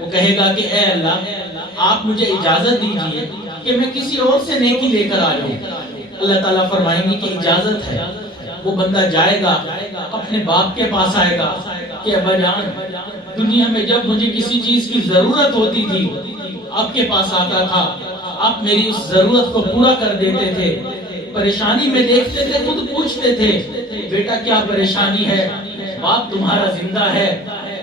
وہ کہے گا کہ اے اللہ آپ مجھے اجازت دیجئے کہ میں کسی اور سے نیکی لے کر آ جاؤں. اللہ تعالیٰ فرمائیں گے کہ اجازت ہے. وہ بندہ جائے گا، اپنے باپ کے پاس آئے گا کہ ابا جان دنیا میں جب مجھے کسی چیز کی ضرورت ہوتی تھی آپ کے پاس آتا تھا، آپ میری اس ضرورت کو پورا کر دیتے تھے. پریشانی میں دیکھتے تھے، خود پوچھتے تھے بیٹا کیا پریشانی ہے، باپ تمہارا زندہ ہے،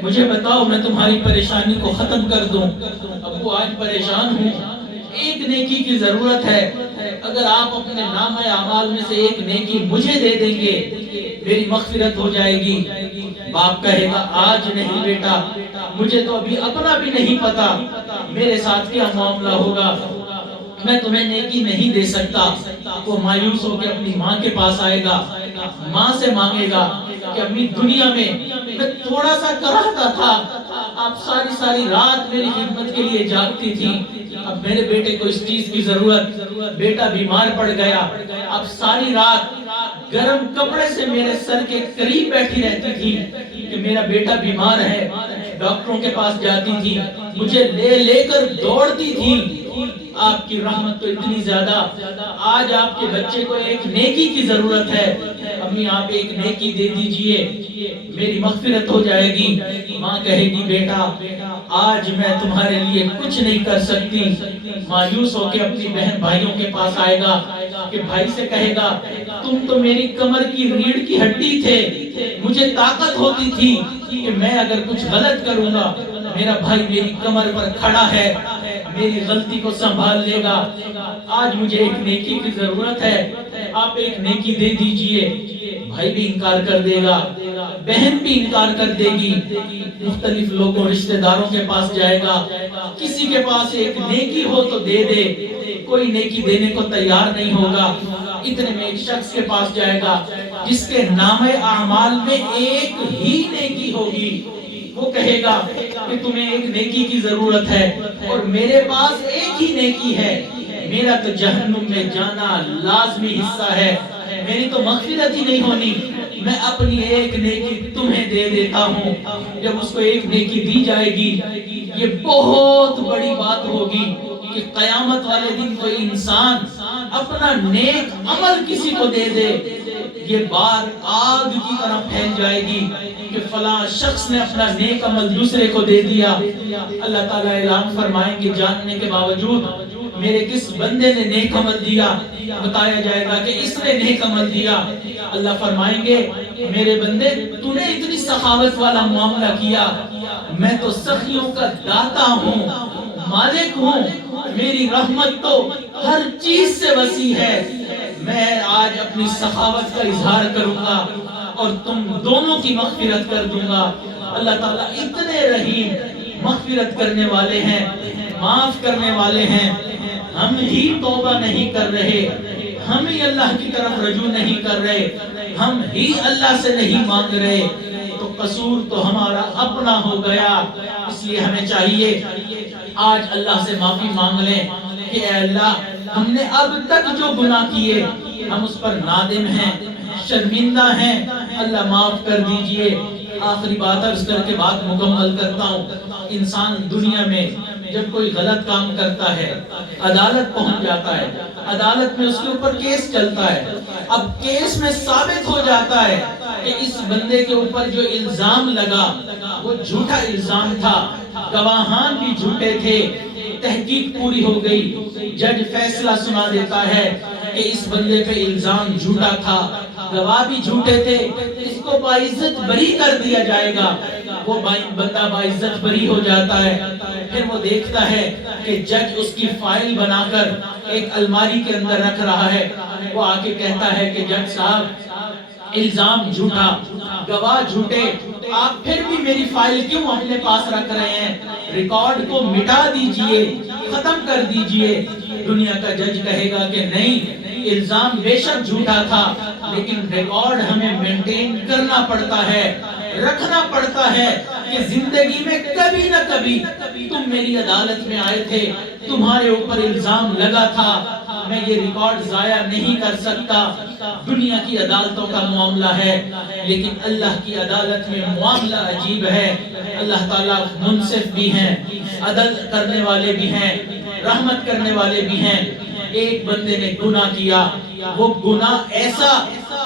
مجھے بتاؤ میں تمہاری پریشانی کو ختم کر دوں. ابو آج پریشان ہوں، ایک نیکی کی ضرورت ہے، اگر آپ اپنے نامہ اعمال میں سے ایک نیکی مجھے دے دیں گے میری مغفرت ہو جائے گی. باپ کہے گا آج نہیں بیٹا، مجھے تو ابھی اپنا بھی نہیں پتا میرے ساتھ کیا معاملہ ہوگا، میں تمہیں نیکی نہیں دے سکتا. وہ مایوس ہو کے اپنی ماں کے پاس آئے گا، ماں سے مانگے گا کہ امی دنیا میں میں تھوڑا سا کراہتا تھا، آپ ساری رات میری خدمت کے لیے جاگتی تھی، اب میرے بیٹے کو اس چیز کی ضرورت، بیٹا بیمار پڑ گیا، اب ساری رات گرم کپڑے سے میرے سر کے قریب بیٹھی رہتی تھی کہ میرا بیٹا بیمار ہے. ڈاکٹروں کے پاس جاتی تھی، مجھے لے کر دوڑتی تھی. آپ کی رحمت تو اتنی زیادہ، آج آپ کے بچے کو ایک نیکی کی ضرورت ہے، امی آپ ایک نیکی دے دیجئے میری مغفرت ہو جائے گی. ماں کہے گی بیٹا آج میں تمہارے لیے کچھ نہیں کر سکتی. مایوس ہو کے اپنی بہن بھائیوں کے پاس آئے گا کہ بھائی سے کہے گا تم تو میری کمر کی ریڑھ کی ہڈی تھے، مجھے طاقت ہوتی تھی کہ میں اگر کچھ غلط کروں گا میرا بھائی میری کمر پر کھڑا ہے، میری غلطی کو سنبھال لے گا. آج مجھے ایک نیکی کی ضرورت ہے، آپ ایک نیکی دے دیجئے. بھائی بھی انکار کر دے گا، بہن بھی انکار کر دے گی. مختلف لوگوں رشتہ داروں کے پاس جائے گا، کسی کے پاس ایک نیکی ہو تو دے دے، کوئی نیکی دینے کو تیار نہیں ہوگا. اتنے میں ایک شخص کے پاس جائے گا جس کے نامہ اعمال میں ایک ہی نیکی ہوگی. وہ کہے گا کہ تمہیں ایک نیکی کی ضرورت ہے اور میرے پاس ایک ہی نیکی ہے، میرا تو جہنم میں جانا لازمی حصہ ہے، میری تو مغفرت ہی نہیں ہونی، میں اپنی ایک نیکی تمہیں دے دیتا ہوں. جب اس کو ایک نیکی دی جائے گی یہ بہت بڑی بات ہوگی کہ قیامت والے دن کوئی انسان اپنا نیک عمل کسی کو دے دے، یہ بات آگ کی طرح پھیل جائے گی کہ فلاں شخص نے اپنا نیک عمل دوسرے کو دے دیا. اللہ تعالیٰ اعلان فرمائیں گے جاننے کے باوجود میرے کس بندے نے نیک عمل دیا، بتایا جائے گا کہ اس نے نیک عمل دیا. اللہ فرمائیں گے میرے بندے تو نے اتنی سخاوت والا معاملہ کیا، میں تو سخیوں کا داتا ہوں، مالک ہوں، میری رحمت تو ہر چیز سے وسیع ہے. میں آج اپنی سخاوت کا اظہار کروں گا اور تم دونوں کی مغفرت کر دوں گا. اللہ تعالیٰ اتنے رحیم مغفرت کرنے والے ہیں، معاف کرنے والے ہیں. ہم ہی توبہ نہیں کر رہے، ہم ہی اللہ کی طرف رجوع نہیں کر رہے، ہم ہی اللہ سے نہیں مانگ رہے، تو قصور تو ہمارا اپنا ہو گیا. اس لیے ہمیں چاہیے آج اللہ سے معافی مانگ لیں کہ اے اللہ ہم نے اب تک جو گناہ کیے ہم اس پر نادم ہیں، شرمندہ ہیں، اللہ معاف کر دیجئے. آخری بات عرض کر کے بات مکمل کرتا ہوں. انسان دنیا میں جب کوئی غلط کام کرتا ہے عدالت پہنچ جاتا ہے، عدالت میں اس کے اوپر کیس چلتا ہے. اب کیس میں ثابت ہو جاتا ہے کہ اس بندے کے اوپر جو الزام لگا وہ جھوٹا الزام تھا، گواہان بھی جھوٹے تھے. تحقیق پوری ہو گئی، جج فیصلہ سنا دیتا ہے کہ اس بندے پہ الزام جھوٹا تھا، گواہ بھی جھوٹے تھے، اس کو باعزت بری کر دیا جائے گا. وہ بندہ باعزت بری ہو جاتا ہے. پھر وہ دیکھتا ہے کہ جج اس کی فائل بنا کر ایک الماری کے اندر رکھ رہا ہے. وہ آ کے کہتا ہے کہ جج صاحب الزام جھوٹا، گواہ جھوٹے، آپ پھر بھی میری فائل کیوں اپنے پاس رکھ رہے ہیں؟ ریکارڈ کو مٹا دیجئے، ختم کر دیجئے. دنیا کا جج کہے گا کہ نہیں، الزام بے شک جھوٹا تھا، لیکن ریکارڈ ہمیں مینٹین کرنا پڑتا ہے، رکھنا پڑتا ہے کہ زندگی میں کبھی نہ کبھی تم میری عدالت میں آئے تھے، تمہارے اوپر الزام لگا تھا، میں یہ ریکارڈ ضائع نہیں کر سکتا۔ دنیا کی عدالتوں کا معاملہ ہے، لیکن اللہ کی عدالت میں معاملہ عجیب ہے۔ اللہ تعالیٰ منصف بھی ہیں، عدل کرنے والے بھی ہیں، رحمت کرنے والے بھی ہیں۔ ایک بندے نے گناہ کیا، وہ گناہ ایسا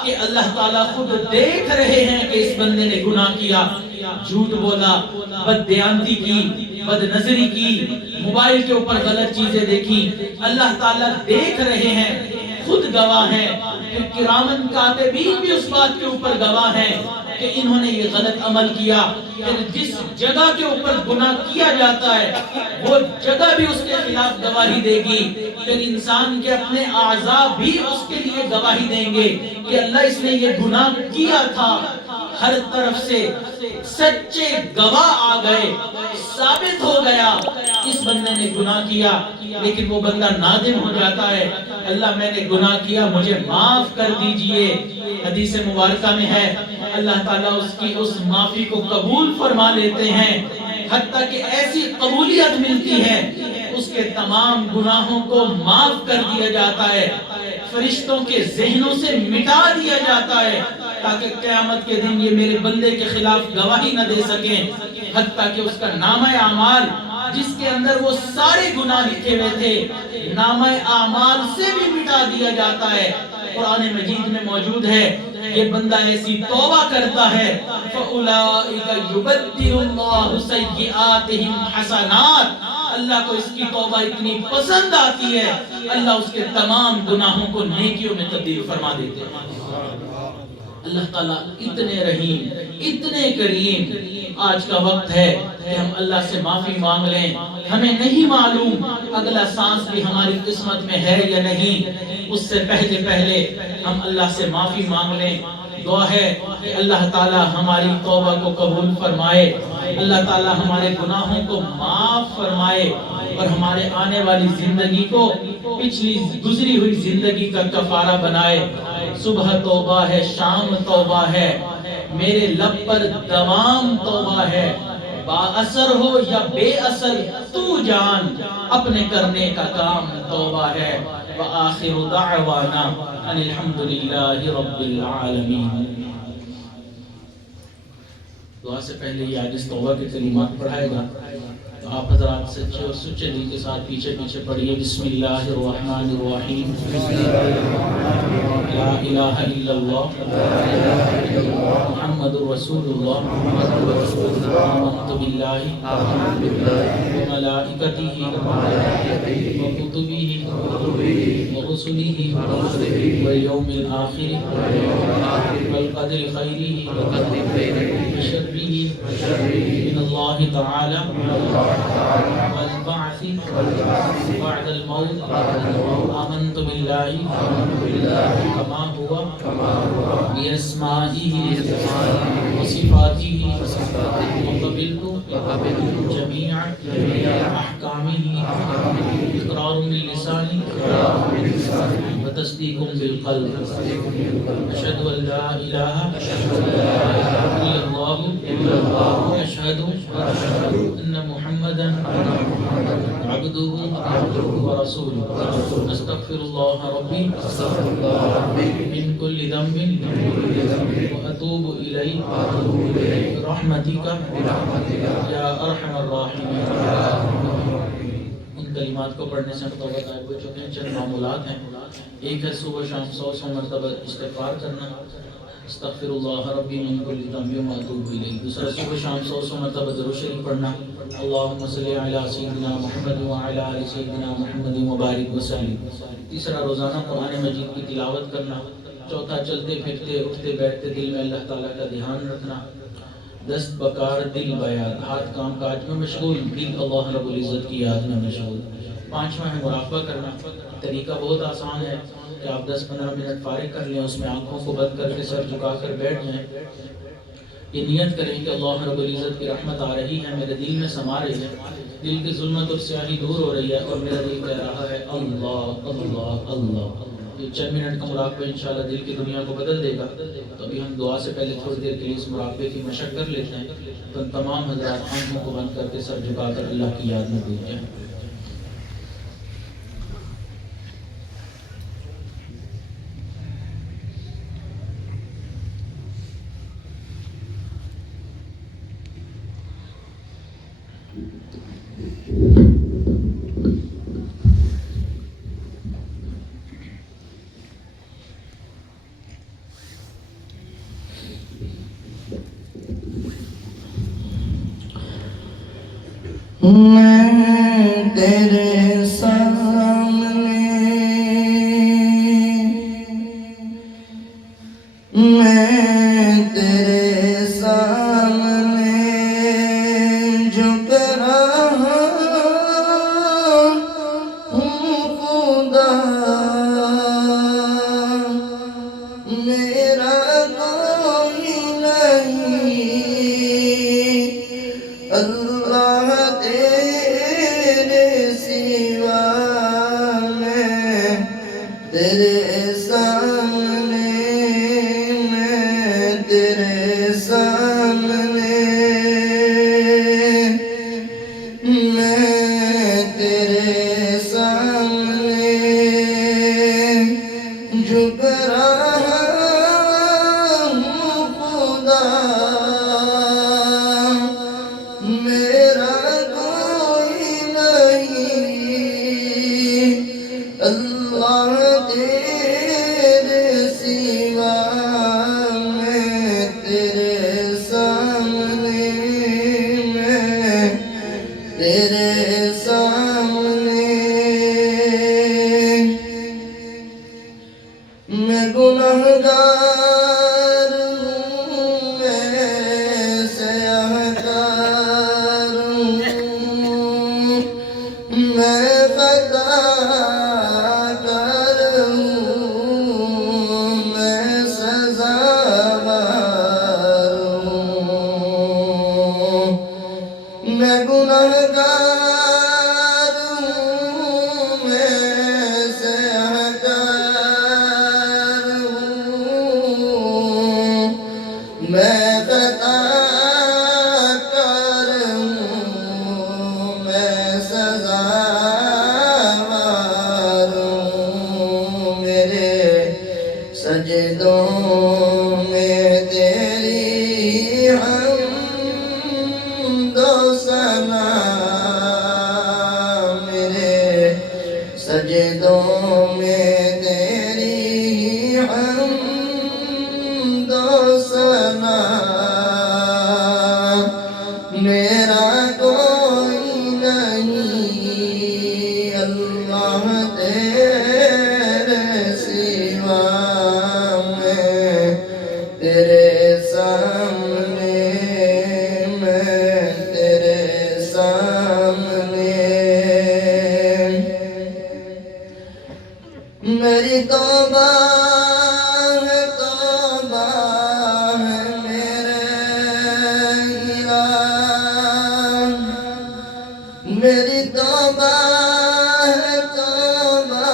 کہ اللہ تعالیٰ خود دیکھ رہے ہیں کہ اس بندے نے گناہ کیا، جھوٹ بولا، بددیانتی کی، بد نظری کی، موبائل کے اوپر غلط چیزیں دیکھی، اللہ تعالیٰ دیکھ رہے ہیں، خود گواہ ہیں، پھر کرامن کاتبین بھی اس بات کے اوپر گواہ ہیں کہ انہوں نے یہ غلط عمل کیا۔ پھر جس جگہ کے اوپر گناہ کیا جاتا ہے وہ جگہ بھی اس کے خلاف گواہی دے گی، پھر انسان کے اپنے اعضاء بھی اس کے لیے گواہی دیں گے کہ اللہ اس نے یہ گناہ کیا تھا۔ ہر طرف سے سچے گواہ آ گئے، ثابت ہو گیا اس بندے نے گناہ کیا، لیکن وہ بندہ نادم ہو جاتا ہے، اللہ میں نے گناہ کیا، مجھے معاف کر دیجئے۔ حدیث مبارکہ میں ہے اللہ تعالیٰ اس کی اس معافی کو قبول فرما لیتے ہیں، حتیٰ کہ ایسی قبولیت ملتی ہے اس کے تمام گناہوں کو معاف کر دیا جاتا ہے، فرشتوں کے ذہنوں سے مٹا دیا جاتا ہے، تاکہ قیامت کے دن یہ میرے بندے کے خلاف گواہی نہ دے سکیں، حتیٰ کہ اس کا نامہ اعمال جس کے اندر وہ سارے گناہ لکھے ہوئے تھے، نامہ اعمال سے بھی مٹا دیا جاتا ہے۔ قرآن مجید میں موجود ہے یہ بندہ ایسی توبہ کرتا ہے فَأُولَئِكَ يُبَدِّلُ اللَّهُ سَيِّئَاتِهِمْ حَسَنَاتٍ، اللہ کو اس کی توبہ اتنی پسند آتی ہے، اللہ اس کے تمام گناہوں کو نیکیوں میں تبدیل فرما دیتے ہیں۔ اللہ تعالیٰ اتنے رحیم، اتنے کریم۔ آج کا وقت ہے کہ ہم اللہ سے معافی مانگ لیں۔ ہمیں نہیں معلوم اگلا سانس بھی ہماری قسمت میں ہے یا نہیں، اس سے پہلے ہم اللہ سے معافی مانگ لیں۔ دعا ہے کہ اللہ تعالیٰ ہماری توبہ کو قبول فرمائے، اللہ تعالیٰ ہمارے گناہوں کو معاف فرمائے اور ہمارے آنے والی زندگی کو پچھلی گزری ہوئی زندگی کا کفارہ بنائے۔ صبح توبہ ہے، شام توبہ ہے، میرے لب پر دوام توبہ ہے، با اثر ہو یا بے اثر تو جان، اپنے کرنے کا کام توبہ ہے۔ وآخر دعوانا ان الحمدللہ رب العالمین۔ دعا سے پہلے یہ عاجز توبہ کے کلمات پڑھائے گا، تو آپ حضرات سچے اور سچے دل کے ساتھ پیچھے پڑھیے۔ بسم اللہ الرحمن الرحیم، لا الہ الا اللہ محمد رسول اللہ، آمنت باللہ وملائکتہ وکتبہ ورسلہ والیوم الآخر والقدر خیرہ وشرہ من اللہ تعالی والبعث بعد الموت، آمنت باللہ کما ہوا باسمائہ وصفاتہ وقبلت جمیع احکامہ اقرار باللسان وتصدیق بالقلب، اشہد ان لا الہ الا اللہ اشہد ان محمدا عبدہ ورسولہ، استغفر اللہ ربی من کل ذنب واتوب الیہ برحمتک یا ارحم الراحمین۔ ان کلمات کو پڑھنے سے ہم توبہ طائب ہو چکے ہیں۔ چند معمولات ہیں، ایک ہے صبح شام 100 مرتبہ استغفار کرنا، استغفر اللہ ربی من کل ذنب واتوب الیہ۔ دوسرا صبح شام 100 مرتبہ درود شریف پڑھنا، اللہم صلی علی سیدنا محمد وعلی آل سیدنا محمد وبارک وسلم۔ تیسرا روزانہ قرآن مجید کی تلاوت کرنا۔ چوتھا چلتے پھرتے اٹھتے بیٹھتے دل میں اللہ تعالیٰ کا دھیان رکھنا۔ دست بکار دل بیاد، ہاتھ کام کاج میں مشغول، دل اللہ رب العزت کی یاد میں مشغول۔ پانچواں ہے مراقبہ کرنا۔ طریقہ بہت آسان ہے کہ آپ 10-15 منٹ فارغ کر لیں، اس میں آنکھوں کو بند کر کے سر جھکا کر بیٹھ جائیں، یہ نیت کریں کہ اللہ رب العزت کی رحمت آ رہی ہے، میرے دل میں سما رہی ہے، دل کی ظلمت اور سیاہی دور ہو رہی ہے، اور میرا دل کہہ رہا ہے اللہ اللہ اللہ اللہ۔ یہ چند منٹ کا مراقبہ انشاءاللہ دل کی دنیا کو بدل دے گا. تو ابھی ہم دعا سے پہلے تھوڑی دیر کے لیے اس مراقبے کی مشق کر لیتے ہیں. تو تمام حضرات آنکھوں کو بند کر کے سر جھکا کر اللہ کی یاد میں ڈوب جائیں. میں تیرے سامنے جھک رہا ہوں خدا میرا کوئی نہیں اللہ تیرے سوا میں تیرے سامنے میں تیرے سامنے میں تیرے سامنے جھک رہا ہوں خدا میرا کوئی نہیں اللہ تیرے سوا میں تیرے سامنے میں تیرے سامنے میں گنہگار ہوں میں سیاہکار ہوں میں خطا کار ہوں میں سزاوار ہوں میں گنہگار ہوں میں سیاہکار میں خطا کار ہوں میں سزاوار ہوں میرے سجدوں میں تیری حمد و ثنا میرے سجدوں میں تیری حمد و ثنا میرا کوئی نہیں اللہ تیرے سوا میں تیرے سامنے میں تیرے سامنے میری توبہ ہے توبہ ہے میرے الہ میری توبہ ہے توبہ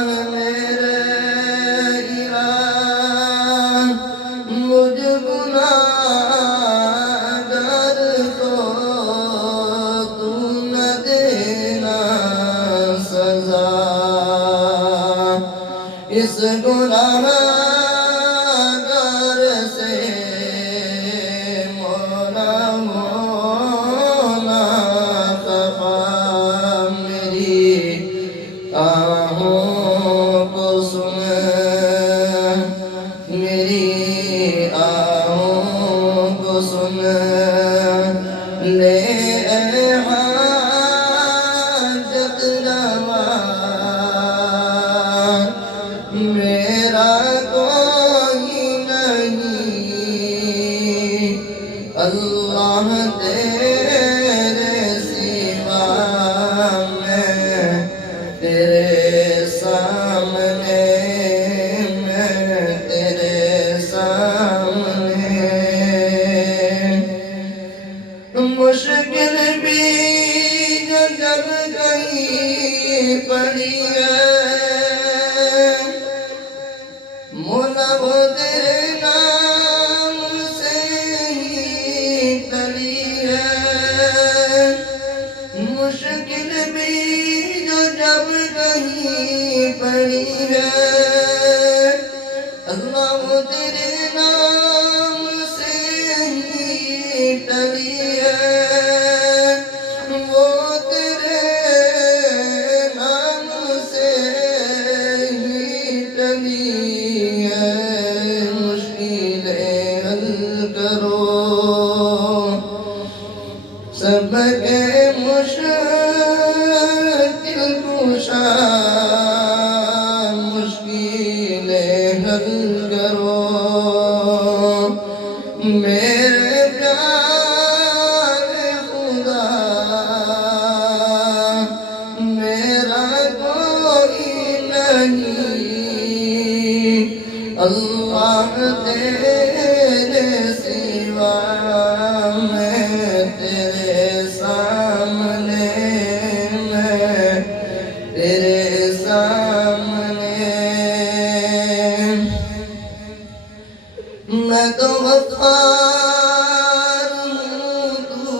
ہے میرے الہ مجھ گناہگار کو تو نہ دینا سزا اس گناہگار سے مولا ہونا خفا میری آہوں کو سن میری آہوں کو سن لے اے حاجت روا میرا کوئی نہیں اللہ تیرے سوا میں تیرے سامنے میں تیرے سامنے میرے پیارے خدا میرا کوئی نہیں، اللہ تیرے سوا میں تیرے سامنے، میں تیرے سامنے، میں تو غفار ہوں، تو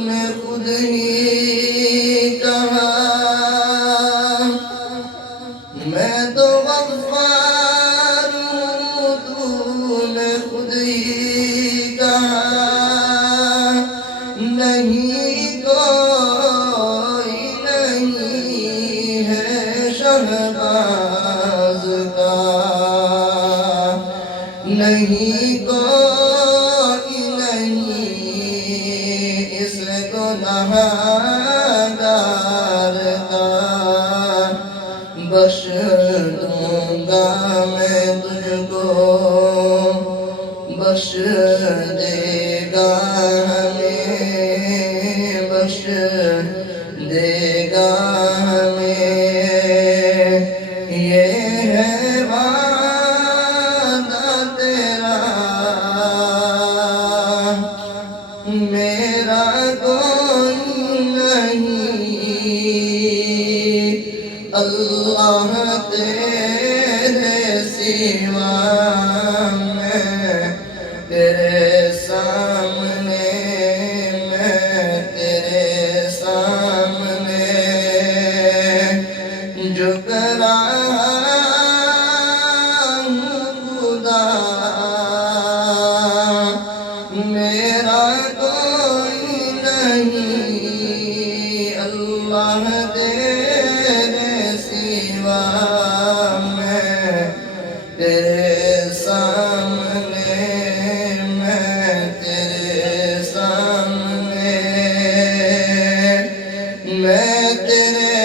نے خود ہی کہا، میں تو غفار ہوں، تو نے خود ہی کہا، نہیں کوئی نہیں ہے شہباز کا، نہیں کوئی نہیں اس گنہگار کا، بخش دوں گا میں تجھ کو، بخش دے گا ہمیں، بخش دے گا ہمیں، یہ ہے میرا کوئی نہیں، اللہ تیرے سوا میں تیرے سامنے، میں تیرے سامنے جھک رہا ہوں خدا، میرا کوئی نہیں، اللہ تیرے سوا میں تیرے سامنے، میں تیرے سامنے، میں تیرے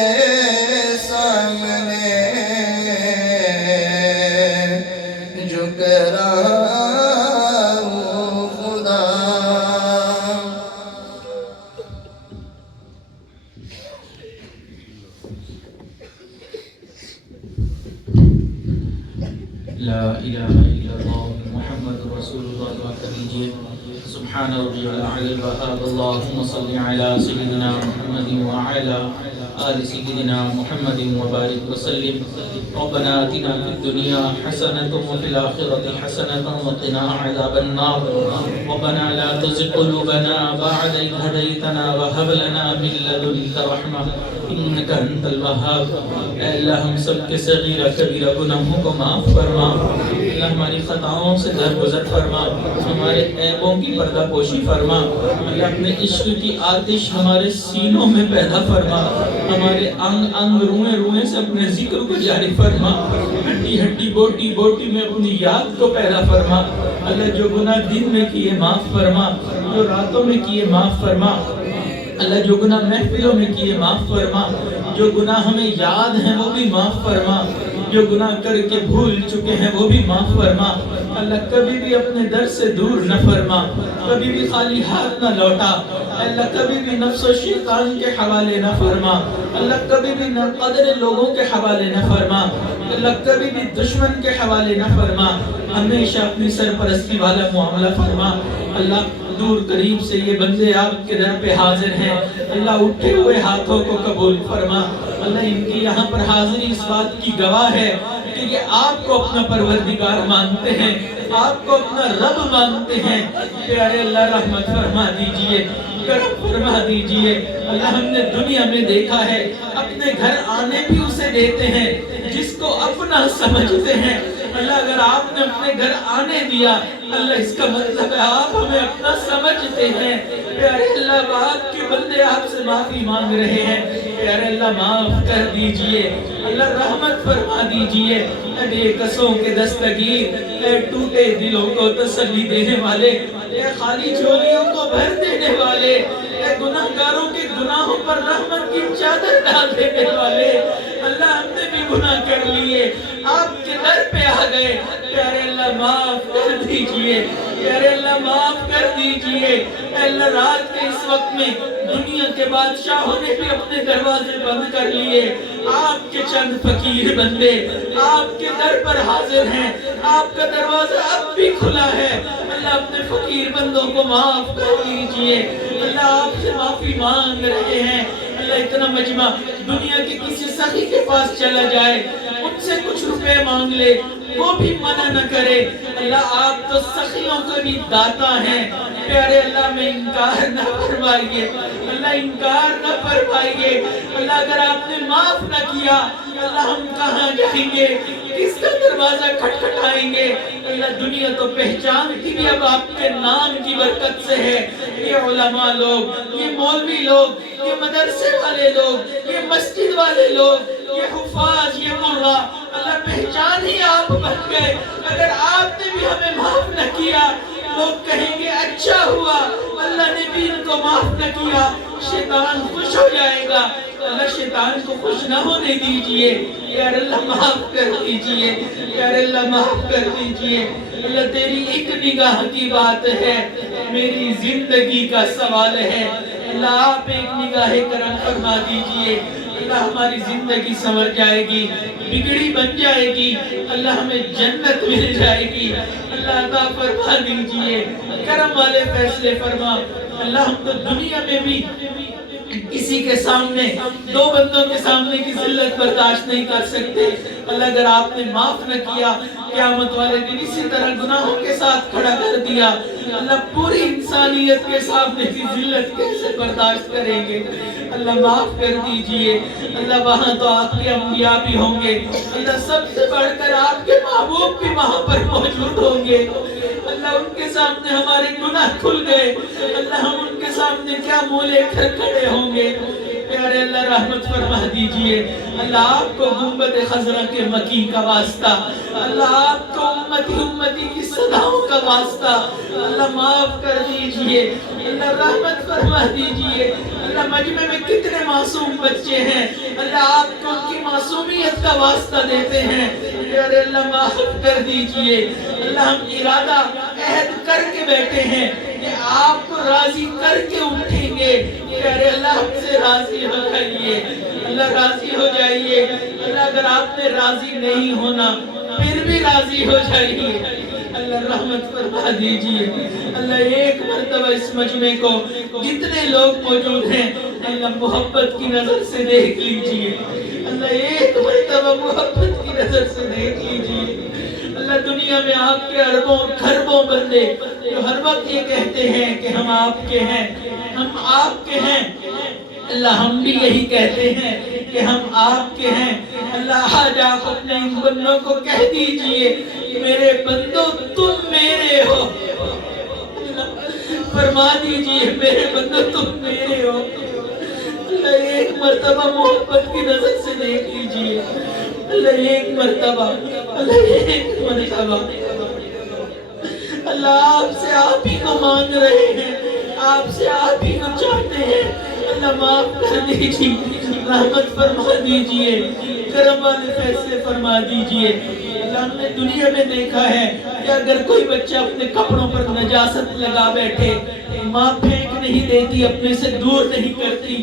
سامنے جھک رہا لا الہ الا اللہ محمد رسول اللہ، دعا کر لیجئے۔ سبحان ربی العلی الوہاب، اللہم صلی علی سیدنا محمد وعلی آل سیدنا محمد وبارک وسلم۔ ربنا آتنا فی الدنیا حسنة وفی الآخرة حسنة وقنا عذاب النار، ربنا لا تزغ قلوبنا بعد إذ هديتنا وهب لنا من لدنك رحمة انك انت الوہاب۔ اے اللہ ہم سب کے صغیرہ کبیرہ گناہوں کو معاف فرما، اللہ ہماری خطاؤں سے درگزر فرما، ہمارے عیبوں کی پردہ پوشی فرما، اللہ اپنے عشق کی آتش ہمارے سینوں میں پیدا فرما، ہمارے انگ انگ روئیں روئیں سے اپنے ذکر کو جاری فرما، ہڈی ہڈی بوٹی بوٹی میں اپنی یاد کو پیدا فرما، اللہ جو گناہ دن میں کیے معاف فرما، جو راتوں میں کیے معاف فرما، اللہ جو گناہ محفلوں میں کیے معاف فرما، جو گناہ ہمیں یاد ہیں وہ بھی معاف فرما، جو گناہ کر کے بھول چکے ہیں وہ بھی معاف فرما، اللہ کبھی بھی اپنے در سے دور نہ فرما، کبھی بھی خالی ہاتھ نہ لوٹا، اللہ کبھی بھی نفس و شیطان کے حوالے نہ فرما، اللہ کبھی بھی ناقدر لوگوں کے حوالے نہ فرما، اللہ کبھی بھی دشمن کے حوالے نہ فرما، ہمیشہ اپنی سرپرستی والا معاملہ فرما، اللہ دور قریب سے یہ بندے آپ کے در پہ حاضر ہیں، اللہ اٹھے ہوئے ہاتھوں کو قبول فرما، اللہ ان کی یہاں پر حاضری اس بات کی گواہ ہے کہ یہ آپ کو اپنا پروردگار مانتے ہیں، آپ کو اپنا رب مانتے ہیں۔ پیارے اللہ رحمت فرما دیجئے، کرم فرما دیجئے، اللہ ہم نے دنیا میں دیکھا ہے اپنے گھر آنے بھی اسے دیتے ہیں جس کو اپنا سمجھتے ہیں، اللہ اگر آپ نے اپنے گھر آنے دیا اللہ اس کا مطلب ہے آپ ہمیں اپنا سمجھتے ہیں۔ پیارے اللہ باپ کے بندے آپ سے معافی مانگ رہے ہیں، پیارے اللہ معاف کر دیجئے، اللہ رحمت فرما دیجئے، اے کسوں کے دستگیر، اے ٹوٹے دلوں کو تسلی دینے والے، اے خالی جھولیوں کو بھر دینے والے، اے گناہگاروں کے گناہوں پر رحمت کی چادر ڈال دینے والے، اللہ ہم نے بھی گناہ کر لیے، آپ کے در پہ آ گئے، پیارے اللہ معاف کر دیجئے، پیارے اللہ معاف کر دیجئے۔ اے اللہ رات کے اس وقت میں دنیا کے بادشاہوں نے بھی اپنے دروازے بند کر لیے، آپ کے چند فقیر بندے آپ کے در پر حاضر ہیں، آپ کا دروازہ اب بھی کھلا ہے۔ اللہ اپنے فقیر بندوں کو معاف کر دیجئے، اللہ آپ سے معافی مانگ رہے ہیں۔ اللہ اتنا مجمع دنیا کے کسی سخی کے پاس چلا جائے، ان سے کچھ روپے مانگ لے، وہ بھی منع نہ کرے۔ اللہ آپ تو سخیوں کا بھی داتا ہیں، پیارے اللہ میں انکار نہ فرمائیے، اللہ انکار نہ فرمائیے۔ اللہ اگر آپ نے معاف نہ کیا، اللہ ہم کہاں جائیں گے، کس کا دروازہ کھٹکھٹائیں گے؟ اللہ دنیا تو پہچانتی بھی اب آپ کے نام کی برکت سے ہے۔ یہ علماء لوگ، یہ مولوی لوگ، یہ مدرسے والے لوگ، یہ مسجد والے لوگ، یہ حفاظ، یہ قرآن، اللہ پہچان ہی آپ بن گئے۔ اگر آپ نے بھی ہمیں معاف نہ کیا، لوگ کہیں گے اچھا ہوا اللہ نے بھی ان کو معاف نہ کیا، شیطان خوش ہو جائے گا۔ اللہ شیطان کو خوش نہ ہونے دیجئے، یا اللہ معاف کر دیجئے، یا اللہ معاف کر دیجئے۔ اللہ تیری ایک نگاہ کی بات ہے، میری زندگی کا سوال ہے۔ اللہ آپ ایک نگاہ کرم فرما دیجئے، اللہ ہماری زندگی سنور جائے گی، بگڑی بن جائے گی، اللہ ہمیں جنت مل جائے گی۔ اللہ عطا فرما دیجئے، کرم والے فیصلے فرما۔ اللہ ہم تو دنیا میں بھی کسی کے سامنے، دو بندوں کے سامنے کی ذلت برداشت نہیں کر سکتے۔ اللہ اگر آپ نے معاف نہ کیا، قیامت والے دن اسی طرح گناہوں کے ساتھ کھڑا کر دیا، اللہ پوری انسانیت کے سامنے کی ذلت کیسے برداشت کریں گے؟ اللہ معاف کر دیجئے۔ اللہ وہاں تو آپ کے انبیاء بھی ہوں گے، اللہ سب سے بڑھ کر آپ کے محبوب بھی وہاں پر موجود ہوں گے۔ اللہ ان کے سامنے ہمارے گناہ کھل گئے، اللہ ہم ان کے سامنے کیا منہ لے کر کھڑے ہوں گے؟ پیارے اللہ رحمت فرما دیجئے۔ اللہ آپ کو گنبد خضرا کے مکی کا واسطہ، اللہ آپ کو امتی کی صداؤں کا واسطہ، اللہ معاف کر دیجئے، اللہ رحمت فرما دیجئے۔ اللہ مجمع میں کتنے معصوم بچے ہیں، اللہ آپ کو ان کی معصومیت کا واسطہ دیتے ہیں، پیارے اللہ معاف کر دیجئے۔ اللہ ہم ارادہ عہد کر کے بیٹھے ہیں کہ آپ کو راضی کر کے اٹھیں گے، پیارے اللہ ہم سے راضی ہو جائیے، اللہ راضی ہو جائیے۔ اللہ اگر آپ نے راضی نہیں ہونا پھر بھی راضی ہو جائیے، اللہ رحمت فرما دیجئے۔ اللہ ایک مرتبہ اس مجمع کو جتنے لوگ موجود ہیں اللہ محبت کی نظر سے دیکھ لیجئے، اللہ ایک مرتبہ محبت کی نظر سے دیکھ لیجئے۔ اللہ دنیا میں آپ کے اربوں کھربوں بندے جو ہر وقت یہ کہتے ہیں کہ ہم آپ کے ہیں، ہم آپ کے ہیں، اللہ ہم بھی یہی کہتے ہیں کہ ہم آپ کے ہیں۔ اللہ آج آپ اپنے ان بندوں کو کہہ دیجئے میرے بندوں تم میرے ہو، فرما دیجئے میرے بندوں تم میرے ہو۔ اللہ ایک مرتبہ محبت کی نظر سے دیکھ لیجئے، اللہ ایک مرتبہ، اللہ ایک مرتبہ۔ اللہ آپ سے آپ ہی کو مانگ رہے ہیں، آپ سے آپ ہی کو چاہتے ہیں، اللہ معاف کر دیجئے، رحمت فرما دیجئے، کرم والے فیصلے فرما دیجئے۔ اللہ ہم نے دنیا میں دیکھا ہے کہ اگر کوئی بچہ اپنے کپڑوں پر نجاست لگا بیٹھے، ماں پھینک نہیں دیتی، اپنے سے دور نہیں کرتی،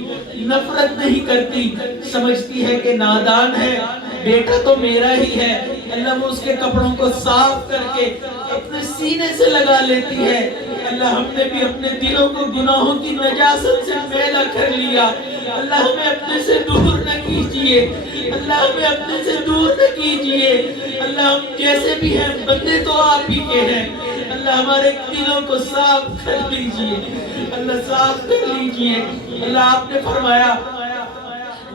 نفرت نہیں کرتی، سمجھتی ہے کہ نادان ہے، بیٹا تو میرا ہی ہے، اللہ وہ اس کے کپڑوں کو صاف کر کے اپنے سینے سے لگا لیتی ہے۔ اللہ ہم نے بھی اپنے دلوں کو گناہوں کی نجاست سے میلا کر لیا، اللہ ہمیں اپنے سے دور نہ کیجئے، اللہ ہمیں اپنے سے دور نہ کیجئے۔ اللہ ہم جیسے بھی ہیں بندے تو آپ ہی کے ہیں، اللہ ہمارے دلوں کو صاف کر لیجئے، اللہ صاف کر لیجئے۔ اللہ آپ نے فرمایا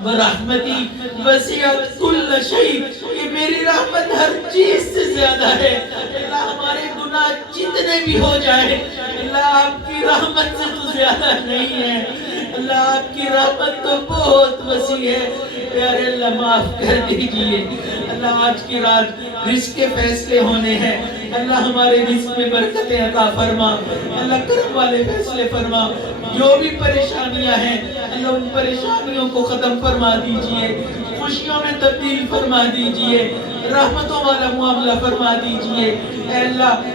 وَرَحْمَتِي وَسِعَتْ كُلَّ شَيْءٍ، کہ میری رحمت ہر چیز سے زیادہ ہے۔ اللہ ہمارے گناہ جتنے بھی ہو جائیں، اللہ آپ کی رحمت سے تو زیادہ نہیں ہے، اللہ آپ کی رحمت تو بہت وسیع ہے، پیارے اللہ معاف کر دیجئے۔ اللہ آج کی رات رزق کے فیصلے ہونے ہیں، اللہ ہمارے رزق میں برکتیں عطا فرما، اللہ کرم والے فیصلے فرما۔ جو بھی پریشانیاں ہیں اللہ ان پریشانیوں کو ختم فرما دیجئے، خوشیوں میں تبدیل فرما دیجئے، رحمتوں والا معاملہ فرما دیجئے۔ اے اللہ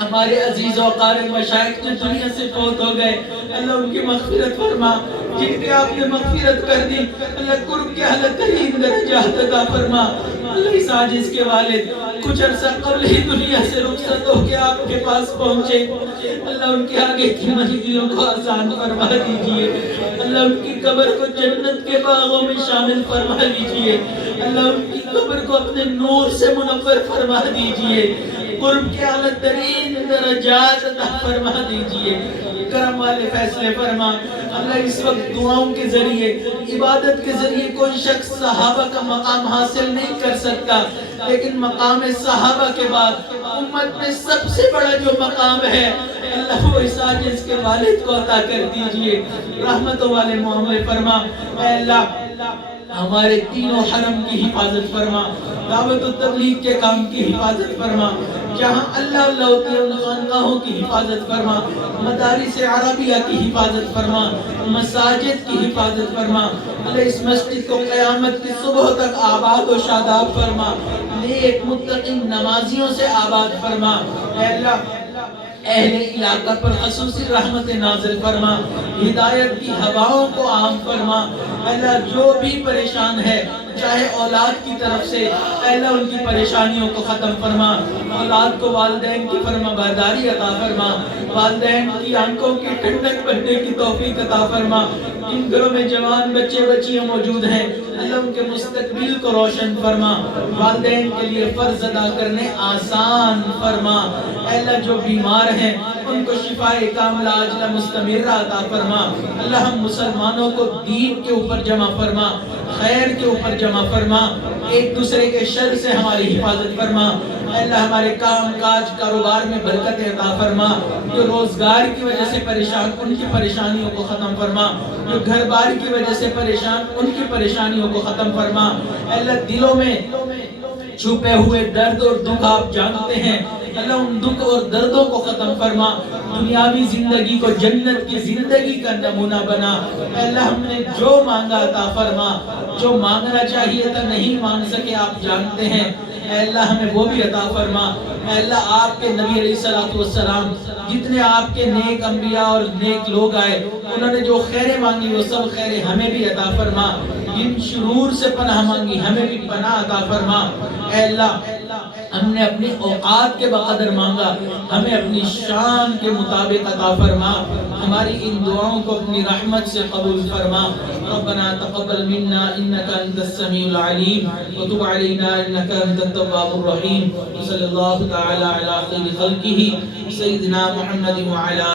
ہمارے عزیز و اقارب مشائخ جو دنیا سے فوت ہو گئے، اللہ ان کی مغفرت فرما، جن کے آپ نے مغفرت کر دی اللہ قرب کے حالت ترین درجات عطا فرما۔ اللہ اس عاجز کے والد کچھ عرصہ قبل ہی دنیا سے رخصت ہو کے آپ کے پاس پہنچے، اللہ ان کے آگے کی منزلوں کو آسان فرما دیجئے، اللہ ان کی قبر کو جنت کے باغوں میں شامل فرما دیجئے، اللہ ان کی قبر کو اپنے نور سے منور فرما دیجئے، قرب کے اعلیٰ ترین درجات عطا فرما دیجئے، کرم والے فیصلے فرما۔ اللہ اس وقت دعاؤں کے ذریعے عبادت کے ذریعے کوئی شخص صحابہ کا مقام حاصل نہیں کر سکتا، لیکن مقام صحابہ کے بعد امت میں سب سے بڑا جو مقام ہے اللہ وہ اس عاجز کے والد کو عطا کر دیجئے، رحمتوں والے معاملے فرما۔ اے اللہ ہمارے تینوں حرم کی حفاظت فرما، دعوت و تبلیغ کے کام کی حفاظت فرما، جہاں اللہ اللہ ہوتی ہے ان خانقاہوں کی حفاظت فرما، مدارس عربیہ کی حفاظت فرما، مساجد کی حفاظت فرما، اللہ اس مسجد کو قیامت کی صبح تک آباد و شاداب فرما، نیک متقی نمازیوں سے آباد فرما۔ اے اللہ اہل علاقہ پر خصوصی رحمت نازل فرما، ہدایت کی ہواؤں کو عام فرما۔ اللہ جو بھی پریشان ہے چاہے اولاد کی طرف سے اللہ ان کی پریشانیوں کو ختم فرما، اولاد کو والدین کی فرما برداری عطا فرما، والدین کی آنکھوں کی ٹھنڈک بننے کی توفیق عطا فرما۔ جن گھروں میں جوان بچے بچیاں موجود ہیں اللہ ان کے مستقبل کو روشن فرما، والدین کے لیے فرض ادا کرنے آسان فرما۔ اے اللہ جو بیمار ہیں ان کو شفاء کاملہ عاجلہ مستمرہ عطا فرما۔ اللہ ہم مسلمانوں کو دین کے اوپر جمع فرما، خیر کے اوپر جمع فرما، ایک دوسرے کے شر سے ہماری حفاظت فرما۔ اے اللہ ہمارے کام کاج کاروبار میں برکت عطا فرما، جو روزگار کی وجہ سے پریشان ان کی پریشانیوں کو ختم فرما، جو گھر بار کی وجہ سے پریشان ان کی پریشانیوں کو ختم فرما۔ اے اللہ دلوں میں چھپے ہوئے درد اور دکھ آپ جانتے ہیں، اللہ ان دکھ اور دردوں کو ختم فرما، دنیاوی زندگی کو جنت کی زندگی کا نمونہ بنا۔ اے اللہ ہم نے جو مانگا عطا فرما، جو مانگنا چاہیے تھا نہیں مانگ سکے آپ جانتے ہیں، اے اللہ ہمیں وہ بھی عطا فرما۔ اے اللہ آپ کے نبی علیہ السلام جتنے آپ کے نیک انبیاء اور نیک لوگ آئے انہوں نے جو خیریں مانگی وہ سب خیریں ہمیں بھی عطا فرما، جن شرور سے پناہ مانگی ہمیں بھی پناہ عطا فرما۔ اے اللہ ہم نے اپنی اوقات کے بقدر مانگا، ہمیں اپنی شان کے مطابق عطا فرما، ہماری ان دعاؤں کو اپنی رحمت سے قبول فرما۔ ربنا تقبل منا انك انت السميع العليم وتب علينا انك انت التواب الرحيم، صلی اللہ تعالی علی خیر خلقہ سیدنا محمد وعلی